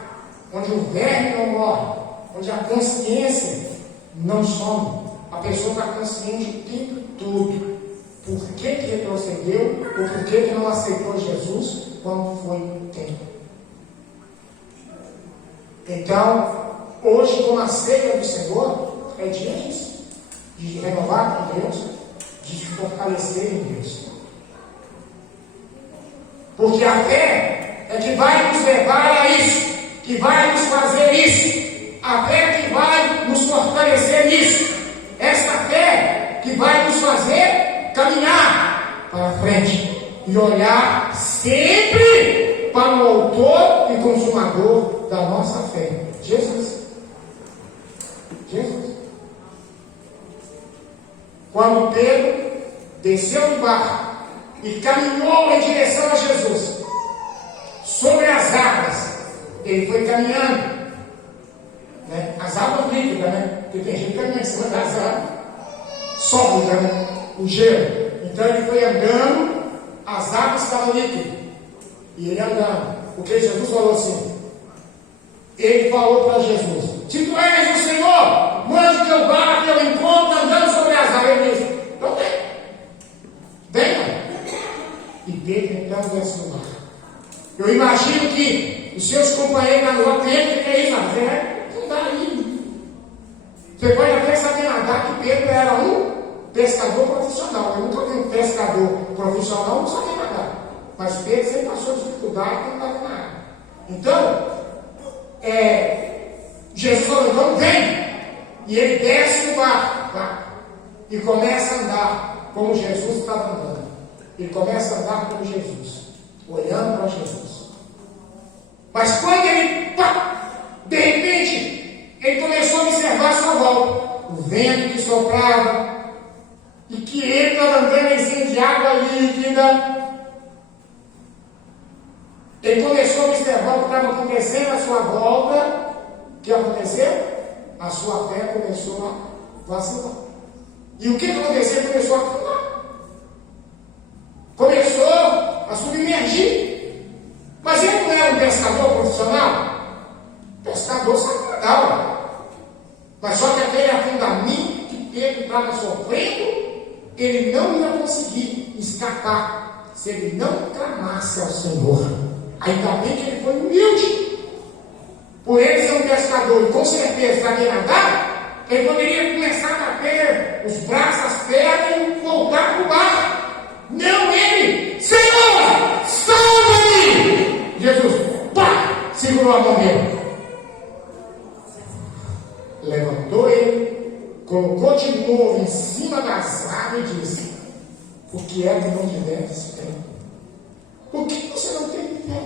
onde o verme não morre, onde a consciência não some. A pessoa está consciente o tempo todo. Por que retrocedeu, ou por que não aceitou Jesus quando foi o tempo. Então, hoje, como a ceia do Senhor, é dia disso, de renovar com Deus, de se fortalecer em Deus. Porque a fé é que vai nos levar a isso, que vai nos fazer isso, a fé que vai nos fortalecer nisso, essa fé que vai nos fazer caminhar para frente e olhar sempre para o autor e consumador da nossa fé, Jesus. Jesus. Quando Pedro desceu do barco e caminhou em direção a Jesus, sobre as águas, ele foi caminhando, né? As águas líquidas, né? Porque tem gente que caminha em cima das águas sólida, né? O gelo. Então ele foi andando, as águas estavam líquidas, e ele andando, porque Jesus falou assim, ele falou para Jesus, se tu és o Senhor, mande que eu vá, que eu encontro andando sobre as águas. Ele disse, então tem, Pedro entrando nesse lugar. Eu imagino que os seus companheiros na rua, Pedro, que é isso? Não dá aí. Você pode até saber nadar que Pedro era um pescador profissional. Eu nunca vi um pescador profissional não sabia nadar. Mas Pedro sempre passou dificuldade e não estava na água. Então, Jesus falou, então vem. E ele desce no barco e começa a andar como Jesus estava andando. Ele começa a andar como Jesus, olhando para Jesus. Mas quando ele, de repente, ele começou a observar a sua volta. O vento que soprava, e que ele estava andando em cima de água líquida. Ele começou a observar o que estava acontecendo à sua volta. O que aconteceu? A sua fé começou a vacilar. E o que aconteceu? Começou a afundar. Começou a submergir. Mas ele não era um pescador profissional? Pescador sabe nadar. Mas só que aquele afundamento que Pedro estava sofrendo, ele não ia conseguir escapar se ele não clamasse ao Senhor. Ainda bem que ele foi humilde. Por ele ser um pescador e com certeza sabia nadar, ele poderia começar a bater os braços, as pernas e voltar para o barco. Não ele! Senhor, salva-me! Jesus, segurou a mão dele. Levantou ele, colocou de novo em cima das águas e disse: o que é que não te deves fé? Por que você não tem fé?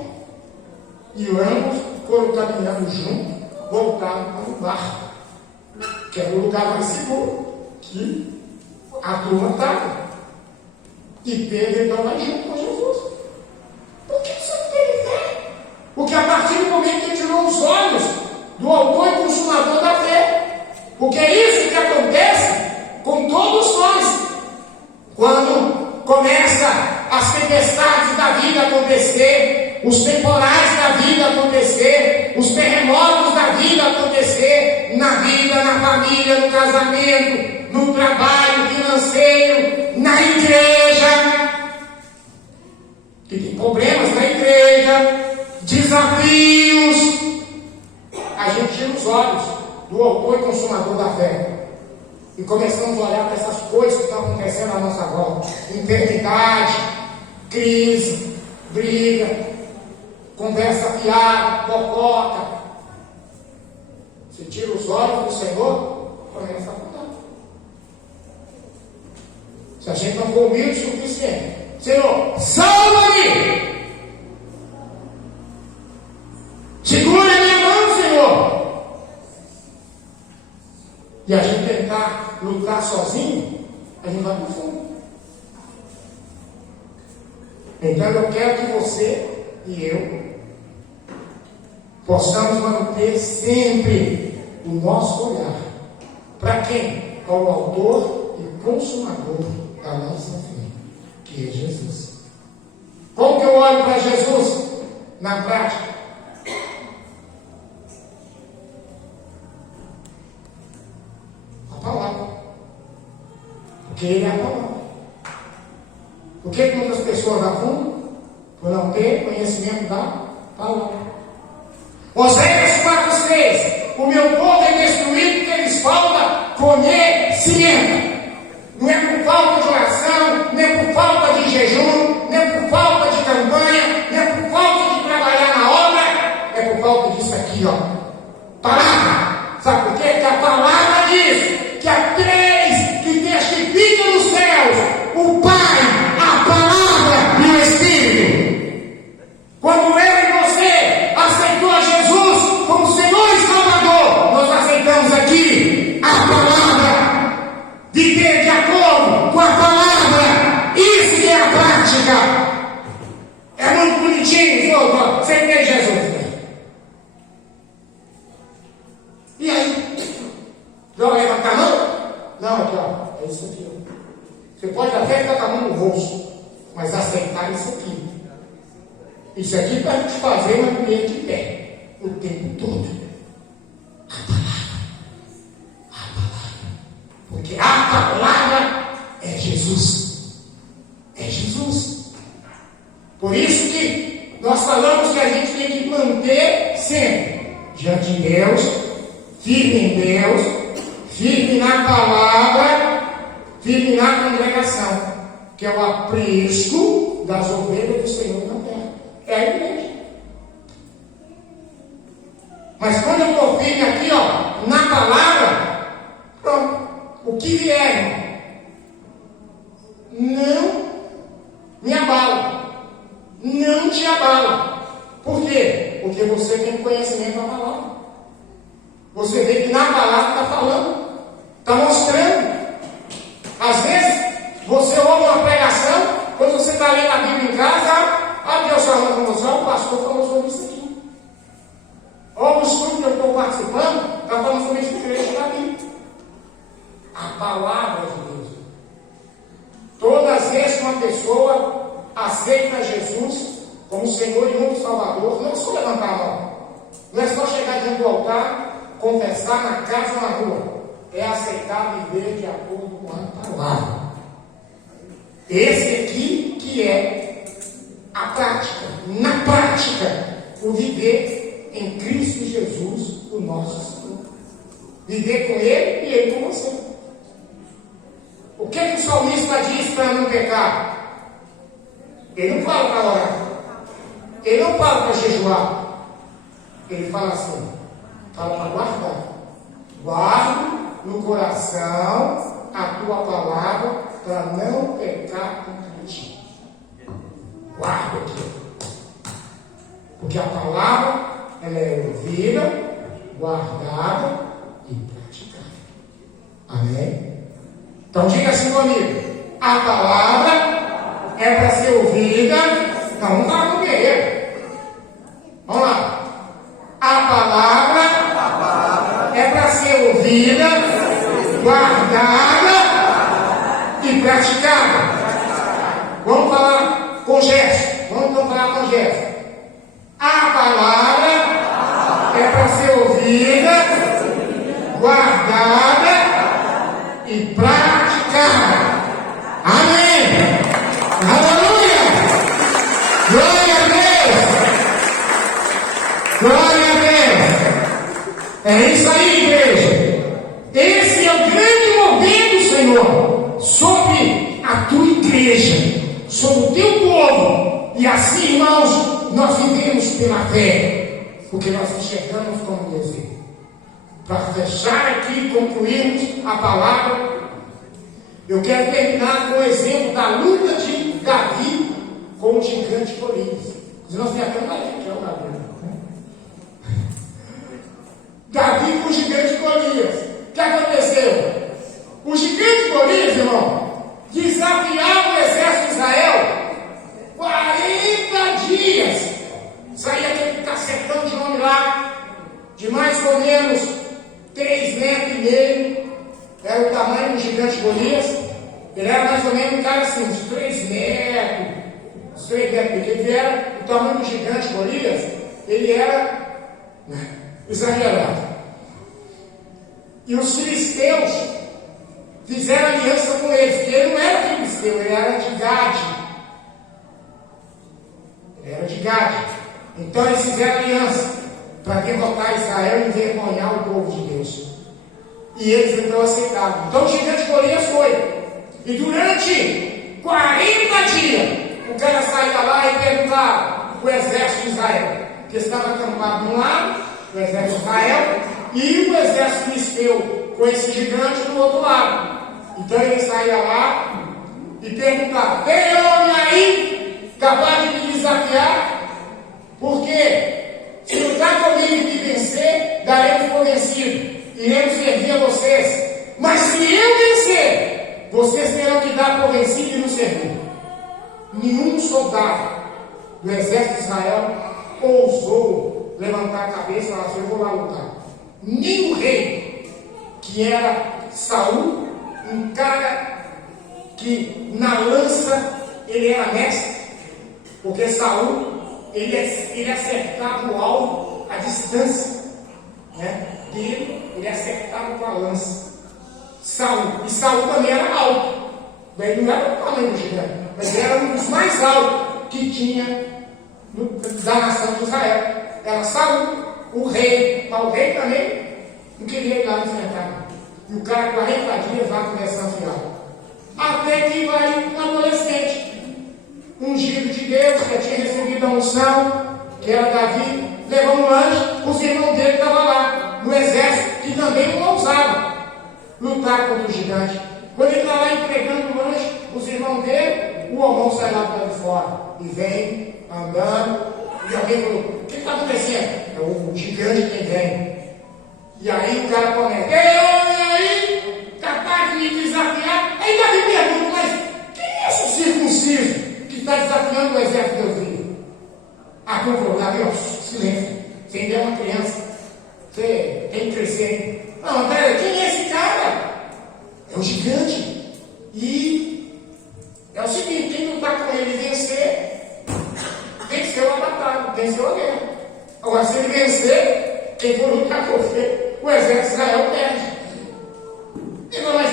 E ambos foram caminhando juntos, voltaram para o barco, que era o lugar mais seguro, que a turma estava. E Pedro então vai junto com Jesus. Por que você não teve fé? Porque a partir do momento que ele tirou os olhos do autor e consumador da fé, porque é isso que acontece com todos nós, quando começa as tempestades da vida acontecer, os temporais da vida acontecer, os terremotos da vida acontecer, na vida, na família, no casamento, no trabalho financeiro, na igreja, que tem problemas na igreja, desafios, a gente tira os olhos do autor e consumador da fé e começamos a olhar para essas coisas que estão acontecendo à nossa volta: enfermidade, crise, briga, conversa fiada, fofoca. Você tira os olhos do Senhor, começa a mudar. Se a gente não for humilde o suficiente, Senhor, salva-me! Segura a minha mão, Senhor! E a gente tentar lutar sozinho, a gente vai para o fundo. Então eu quero que você e eu possamos manter sempre o nosso olhar para quem? Para o autor e consumador da nossa fé, que é Jesus. Como que eu olho para Jesus na prática? A palavra. Porque Ele é a palavra. Por que muitas pessoas afundam? Por não ter conhecimento da palavra. Oséias 4:6. O meu povo é destruído porque lhes falta conhecimento. Não é por falta de oração, não é por falta de jejum, não é por falta de campanha, não é por falta de trabalhar na obra, é por falta disso aqui, ó. Palavra. Sabe por quê? Que a palavra diz que há três que testificam nos céus: o Pai, a palavra e o Espírito. Quando eu e você aceitou a Jesus como Senhor e Salvador, nós aceitamos aqui a palavra. Viver de acordo com a palavra, isso que é a prática. É muito bonitinho, você tem Jesus, né? E aí? Já levantar a mão? Não, aqui ó, é isso aqui ó. Você pode até ficar com a mão no bolso, mas aceitar isso aqui. Isso aqui para a gente fazer uma mulher de pé o tempo todo. A palavra. Porque a palavra é Jesus. É Jesus. Por isso que nós falamos que a gente tem que manter sempre diante de Deus, firme em Deus, firme na palavra, firme na congregação, que é o aprisco das ovelhas do Senhor na terra. É a igreja. Mas quando eu estou firme aqui, ó, na palavra, pronto, o que vier, não me abala, não te abala. Por quê? Porque você tem conhecimento da palavra. Você vê que na palavra está falando, está mostrando. Às vezes, você ouve uma pregação, quando você está lendo a Bíblia em casa, Deus falando com você, o pastor falou sobre isso aqui. Ou o estudo que eu estou participando, está falando sobre isso que da Bíblia. A palavra de Deus. Todas as vezes que uma pessoa aceita Jesus como Senhor e único Salvador, não é só levantar a mão, não é só chegar diante do altar, confessar na casa ou na rua, é aceitar viver de acordo com a palavra. Esse aqui que é a prática, na prática, o viver em Cristo Jesus, o nosso Senhor. Viver com Ele e Ele com você. O que o salmista diz para não pecar? Ele não fala para orar. Ele não fala para jejuar. Ele fala assim, fala para guardar. Guarde no coração a tua palavra para não pecar contra ti. Guarda aqui. Porque a palavra, ela é ouvida, guardada e praticada. Amém? Então diga assim comigo. A palavra é para ser ouvida. Não fala com o guerreiro. Vamos lá. A palavra é para ser ouvida, guardada e praticada. Vamos falar com gesto. Vamos falar com gesto. A palavra é para ser ouvida, guardada e praticada. Amém. Aleluia. Glória a Deus. Glória a Deus. É isso aí, igreja. Esse é o grande mover do Senhor sobre a tua igreja, sobre o teu povo. E assim, irmãos, nós vivemos pela fé, porque nós enxergamos como desejo. Para fechar aqui e concluirmos a palavra, eu quero terminar com o exemplo da luta de Davi com o gigante Golias. Nós temos até uma gente que é o Davi. Davi com o gigante Golias. O que aconteceu? O gigante Golias, irmão, desafiava o exército de Israel 40 dias. Saía aquele cacetão de homem lá, de mais ou menos 3,5 metros. Era o tamanho do gigante Golias. Ele era mais ou menos um cara assim, uns 3 metros. Uns 3 metros, porque ele era o tamanho do gigante Golias. Ele era exagerado. E os filisteus fizeram aliança com eles, porque ele não era filisteu, ele era de Gade. Ele era de Gade. Então eles fizeram aliança para derrotar Israel e envergonhar o povo de Deus. E eles então aceitaram. Então o gigante Golias foi. E durante 40 dias, o cara saía lá e perguntava o exército de Israel, que estava acampado de um lado, o exército de Israel, e o exército filisteu com esse gigante do outro lado. Então ele saía lá e perguntava: tem homem aí capaz de me desafiar? Porque se lutar comigo e vencer, daremos por vencido, iremos servir a vocês. Mas se eu vencer, vocês terão que dar por vencido e nos servir. Nenhum soldado do exército de Israel ousou levantar a cabeça e falar assim: eu vou lá lutar. Nem o rei, que era Saul, um cara que na lança ele era mestre, porque Saul ele acertava o alvo à distância, né, dele, ele acertava com a lança. E Saul também era alto, ele não era o tamanho do gigante, mas ele era um dos mais altos que tinha da nação de Israel. Era Saul, o rei. Mas o rei também não queria ir lá enfrentar. E o cara, 40 dias, vai começar a fiar. Até que vai um adolescente, ungido de Deus, que tinha recebido a unção, que era Davi, levou um anjo, os irmãos dele estavam lá, no exército, que também não ousavam lutar contra o gigante. Quando ele está lá entregando o anjo, os irmãos dele, o homão sai lá para de fora, e vem andando, e alguém falou, o que está acontecendo? É o gigante que vem. E aí o cara começa, ei, homem aí, capaz de me desafiar? Aí Davi pergunta, mas quem é esse circunciso que está desafiando o exército de Deus vivo? Ah, como falou, Davi, ó, silêncio, você ainda é uma criança, você tem que crescer. Não, pera, quem é esse cara? É o gigante. E é o seguinte, quem lutar com ele e vencer, venceu a batalha, venceu a guerra. Agora, se ele vencer, quem for lutar com ele, o exército de Israel perde. Então, mas,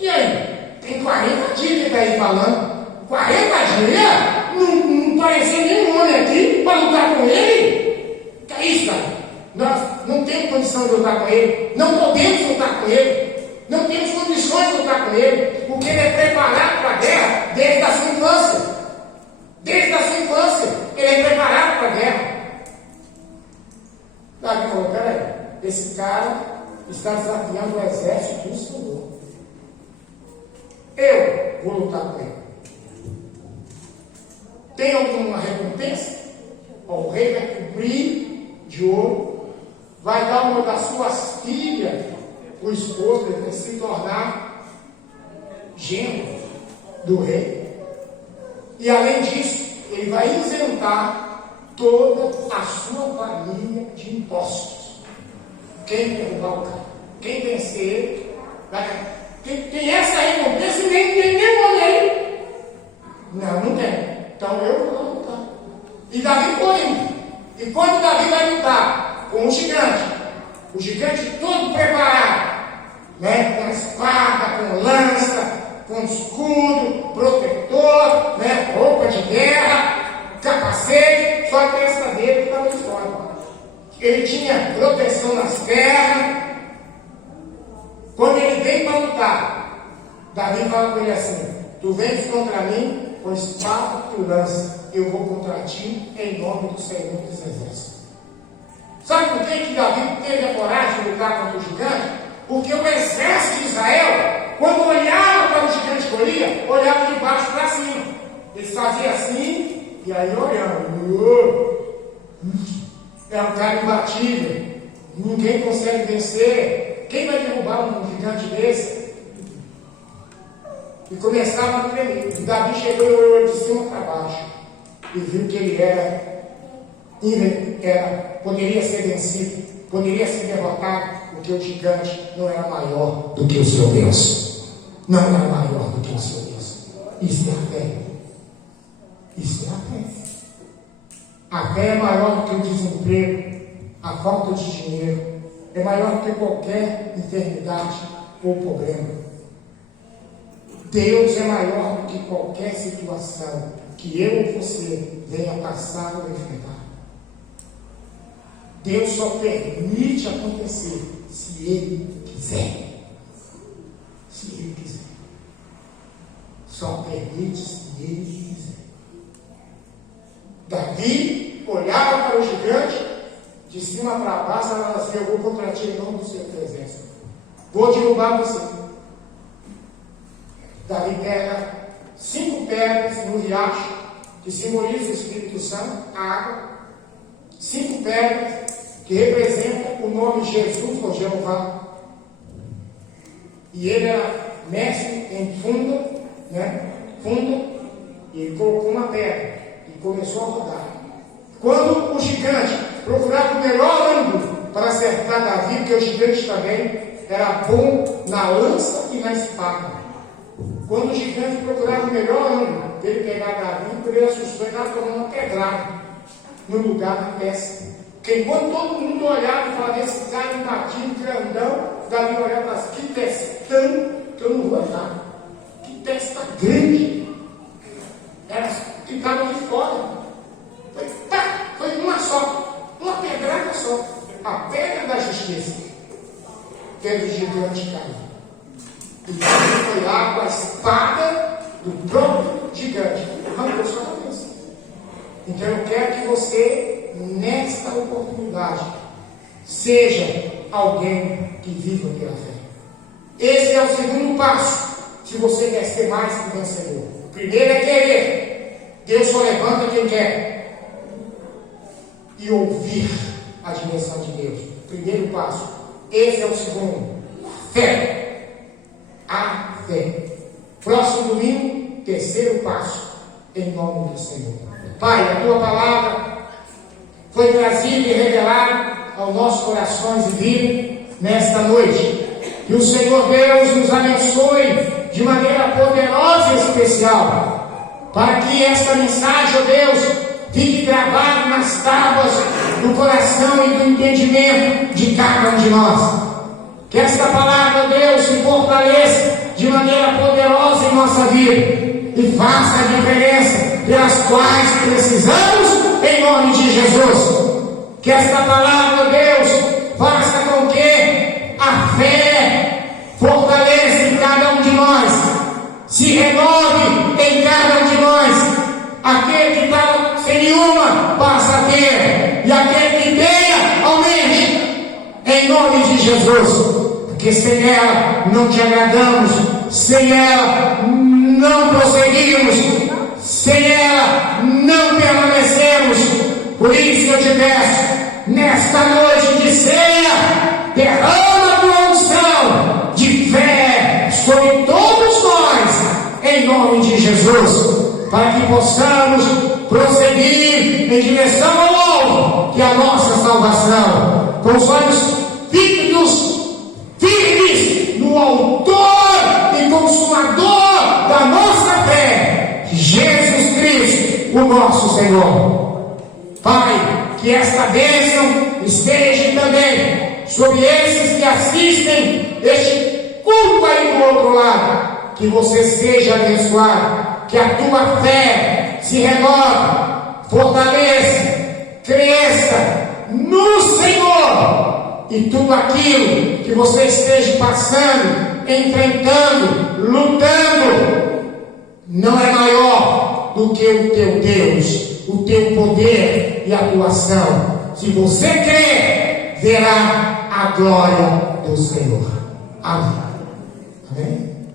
e aí? Tem 40 dias que ele está aí falando. 40 dias? Não apareceu nenhum homem aqui para lutar com ele? Que é isso, cara? Nós não temos condição de lutar com ele. Não podemos lutar com ele. Não temos condições de lutar com ele. Porque ele é preparado para a guerra desde a sua infância. Desde a sua infância. Ele é preparado para a guerra. Davi falou, peraí, esse cara está desafiando o exército do Senhor. Eu vou lutar com ele. Tem alguma recompensa? O rei vai cobrir de ouro, vai dar uma das suas filhas, o esposo, ele vai se tornar genro do rei. E além disso, ele vai isentar toda a sua família de impostos. Quem derrubar o cara, quem vencer, tem essa recompensa e nem morrer. Não tem. Então eu vou lutar. E Davi foi indo. E quando Davi vai lutar com o gigante todo preparado, né? Com espada, com lança, com escudo, protetor, né? Roupa de guerra, capacete, só a testa dele que estava de fora. Ele tinha proteção nas pernas. Quando ele vem para lutar, Davi fala com ele assim: tu vens contra mim com espada e lança, eu vou contra ti em nome do Senhor dos Exércitos. Sabe por que Davi teve a coragem de lutar contra o gigante? Porque o exército de Israel, quando olhava para o gigante que olhava de baixo para cima. Eles faziam assim, e aí olhando. É um cara imbatível, ninguém consegue vencer. Quem vai derrubar um gigante desse? E começava a tremer. E Davi chegou e olhou de cima para baixo e viu que ele poderia ser vencido, poderia ser derrotado, porque o gigante não era maior do que o seu Deus. Não era maior do que o seu Deus. Isso é a fé. Isso é a fé. A fé é maior do que o desemprego, a falta de dinheiro, é maior do que qualquer enfermidade ou problema. Deus é maior do que qualquer situação que eu ou você venha passar ou enfrentar. Deus só permite acontecer se Ele quiser. Se Ele quiser. Só permite se Ele quiser. Davi olhava para o gigante, de cima para baixo, falava assim: eu vou contra ti em nome do Senhor do Exército. Vou derrubar você. Davi pega 5 pedras no riacho, que simbolizam o Espírito Santo, a água. 5 pedras que representam o nome de Jesus ou Jeová. E ele era mestre em funda, né? Funda, e ele colocou uma pedra e começou a rodar. Quando o gigante procurava o melhor ângulo para acertar Davi, porque o gigante também era bom na lança e na espada. Quando o gigante procurava o melhor ângulo para ele pegar Davi, ele assustou e estava tomando uma pedrada no lugar da peça. Porque enquanto todo mundo olhava e falava: esse cara imbatido, grandão, Davi olhava e falava assim: que testão, que eu não vou olhar. Que testa grande. Era que estava de fora. Foi uma só, uma pedrada só. A pedra da justiça fez o gigante cair. E foi lá com a espada do próprio gigante. Arrancou sua cabeça. Então eu quero que você, nesta oportunidade, seja alguém que viva pela fé. Esse é o segundo passo, se você quer ser mais que vencedor. O primeiro é querer. Deus só levanta quem quer. E ouvir a direção de Deus. Primeiro passo. Esse é o segundo. Fé. A fé. Próximo domingo, terceiro passo. Em nome do Senhor. Pai, a tua palavra foi trazida e revelada aos nossos corações e vida nesta noite. Que o Senhor Deus nos abençoe de maneira poderosa e especial, para que esta mensagem, ó Deus, fique gravada nas tábuas do coração e do entendimento de cada um de nós. Que esta palavra, ó Deus, se fortaleça de maneira poderosa em nossa vida e faça a diferença pelas quais precisamos, em nome de Jesus. Que esta palavra, ó Deus, faça com que a fé fortaleça em cada um de nós, se renove em cada um de nós. Aquele que está sem nenhuma passa a ter, e aquele que tenha, aumente, em nome de Jesus. Porque sem ela não te agradamos, sem ela não prosseguimos, sem ela não permanecemos. Por isso eu te peço, nesta noite de ceia, derrama a tua unção de fé sobre todos nós, em nome de Jesus, para que possamos prosseguir em direção ao alvo, que é a nossa salvação, com os olhos firmes no autor e consumador da nossa fé, Jesus Cristo, o nosso Senhor. Pai, que esta bênção esteja também sobre esses que assistem este culto aí do outro lado. Que você seja abençoado, que a tua fé se renove, fortaleça, cresça no Senhor, e tudo aquilo que você esteja passando, enfrentando, lutando, não é maior do que o teu Deus, o teu poder e atuação. Se você crer, verá a glória do Senhor. Amém. Amém.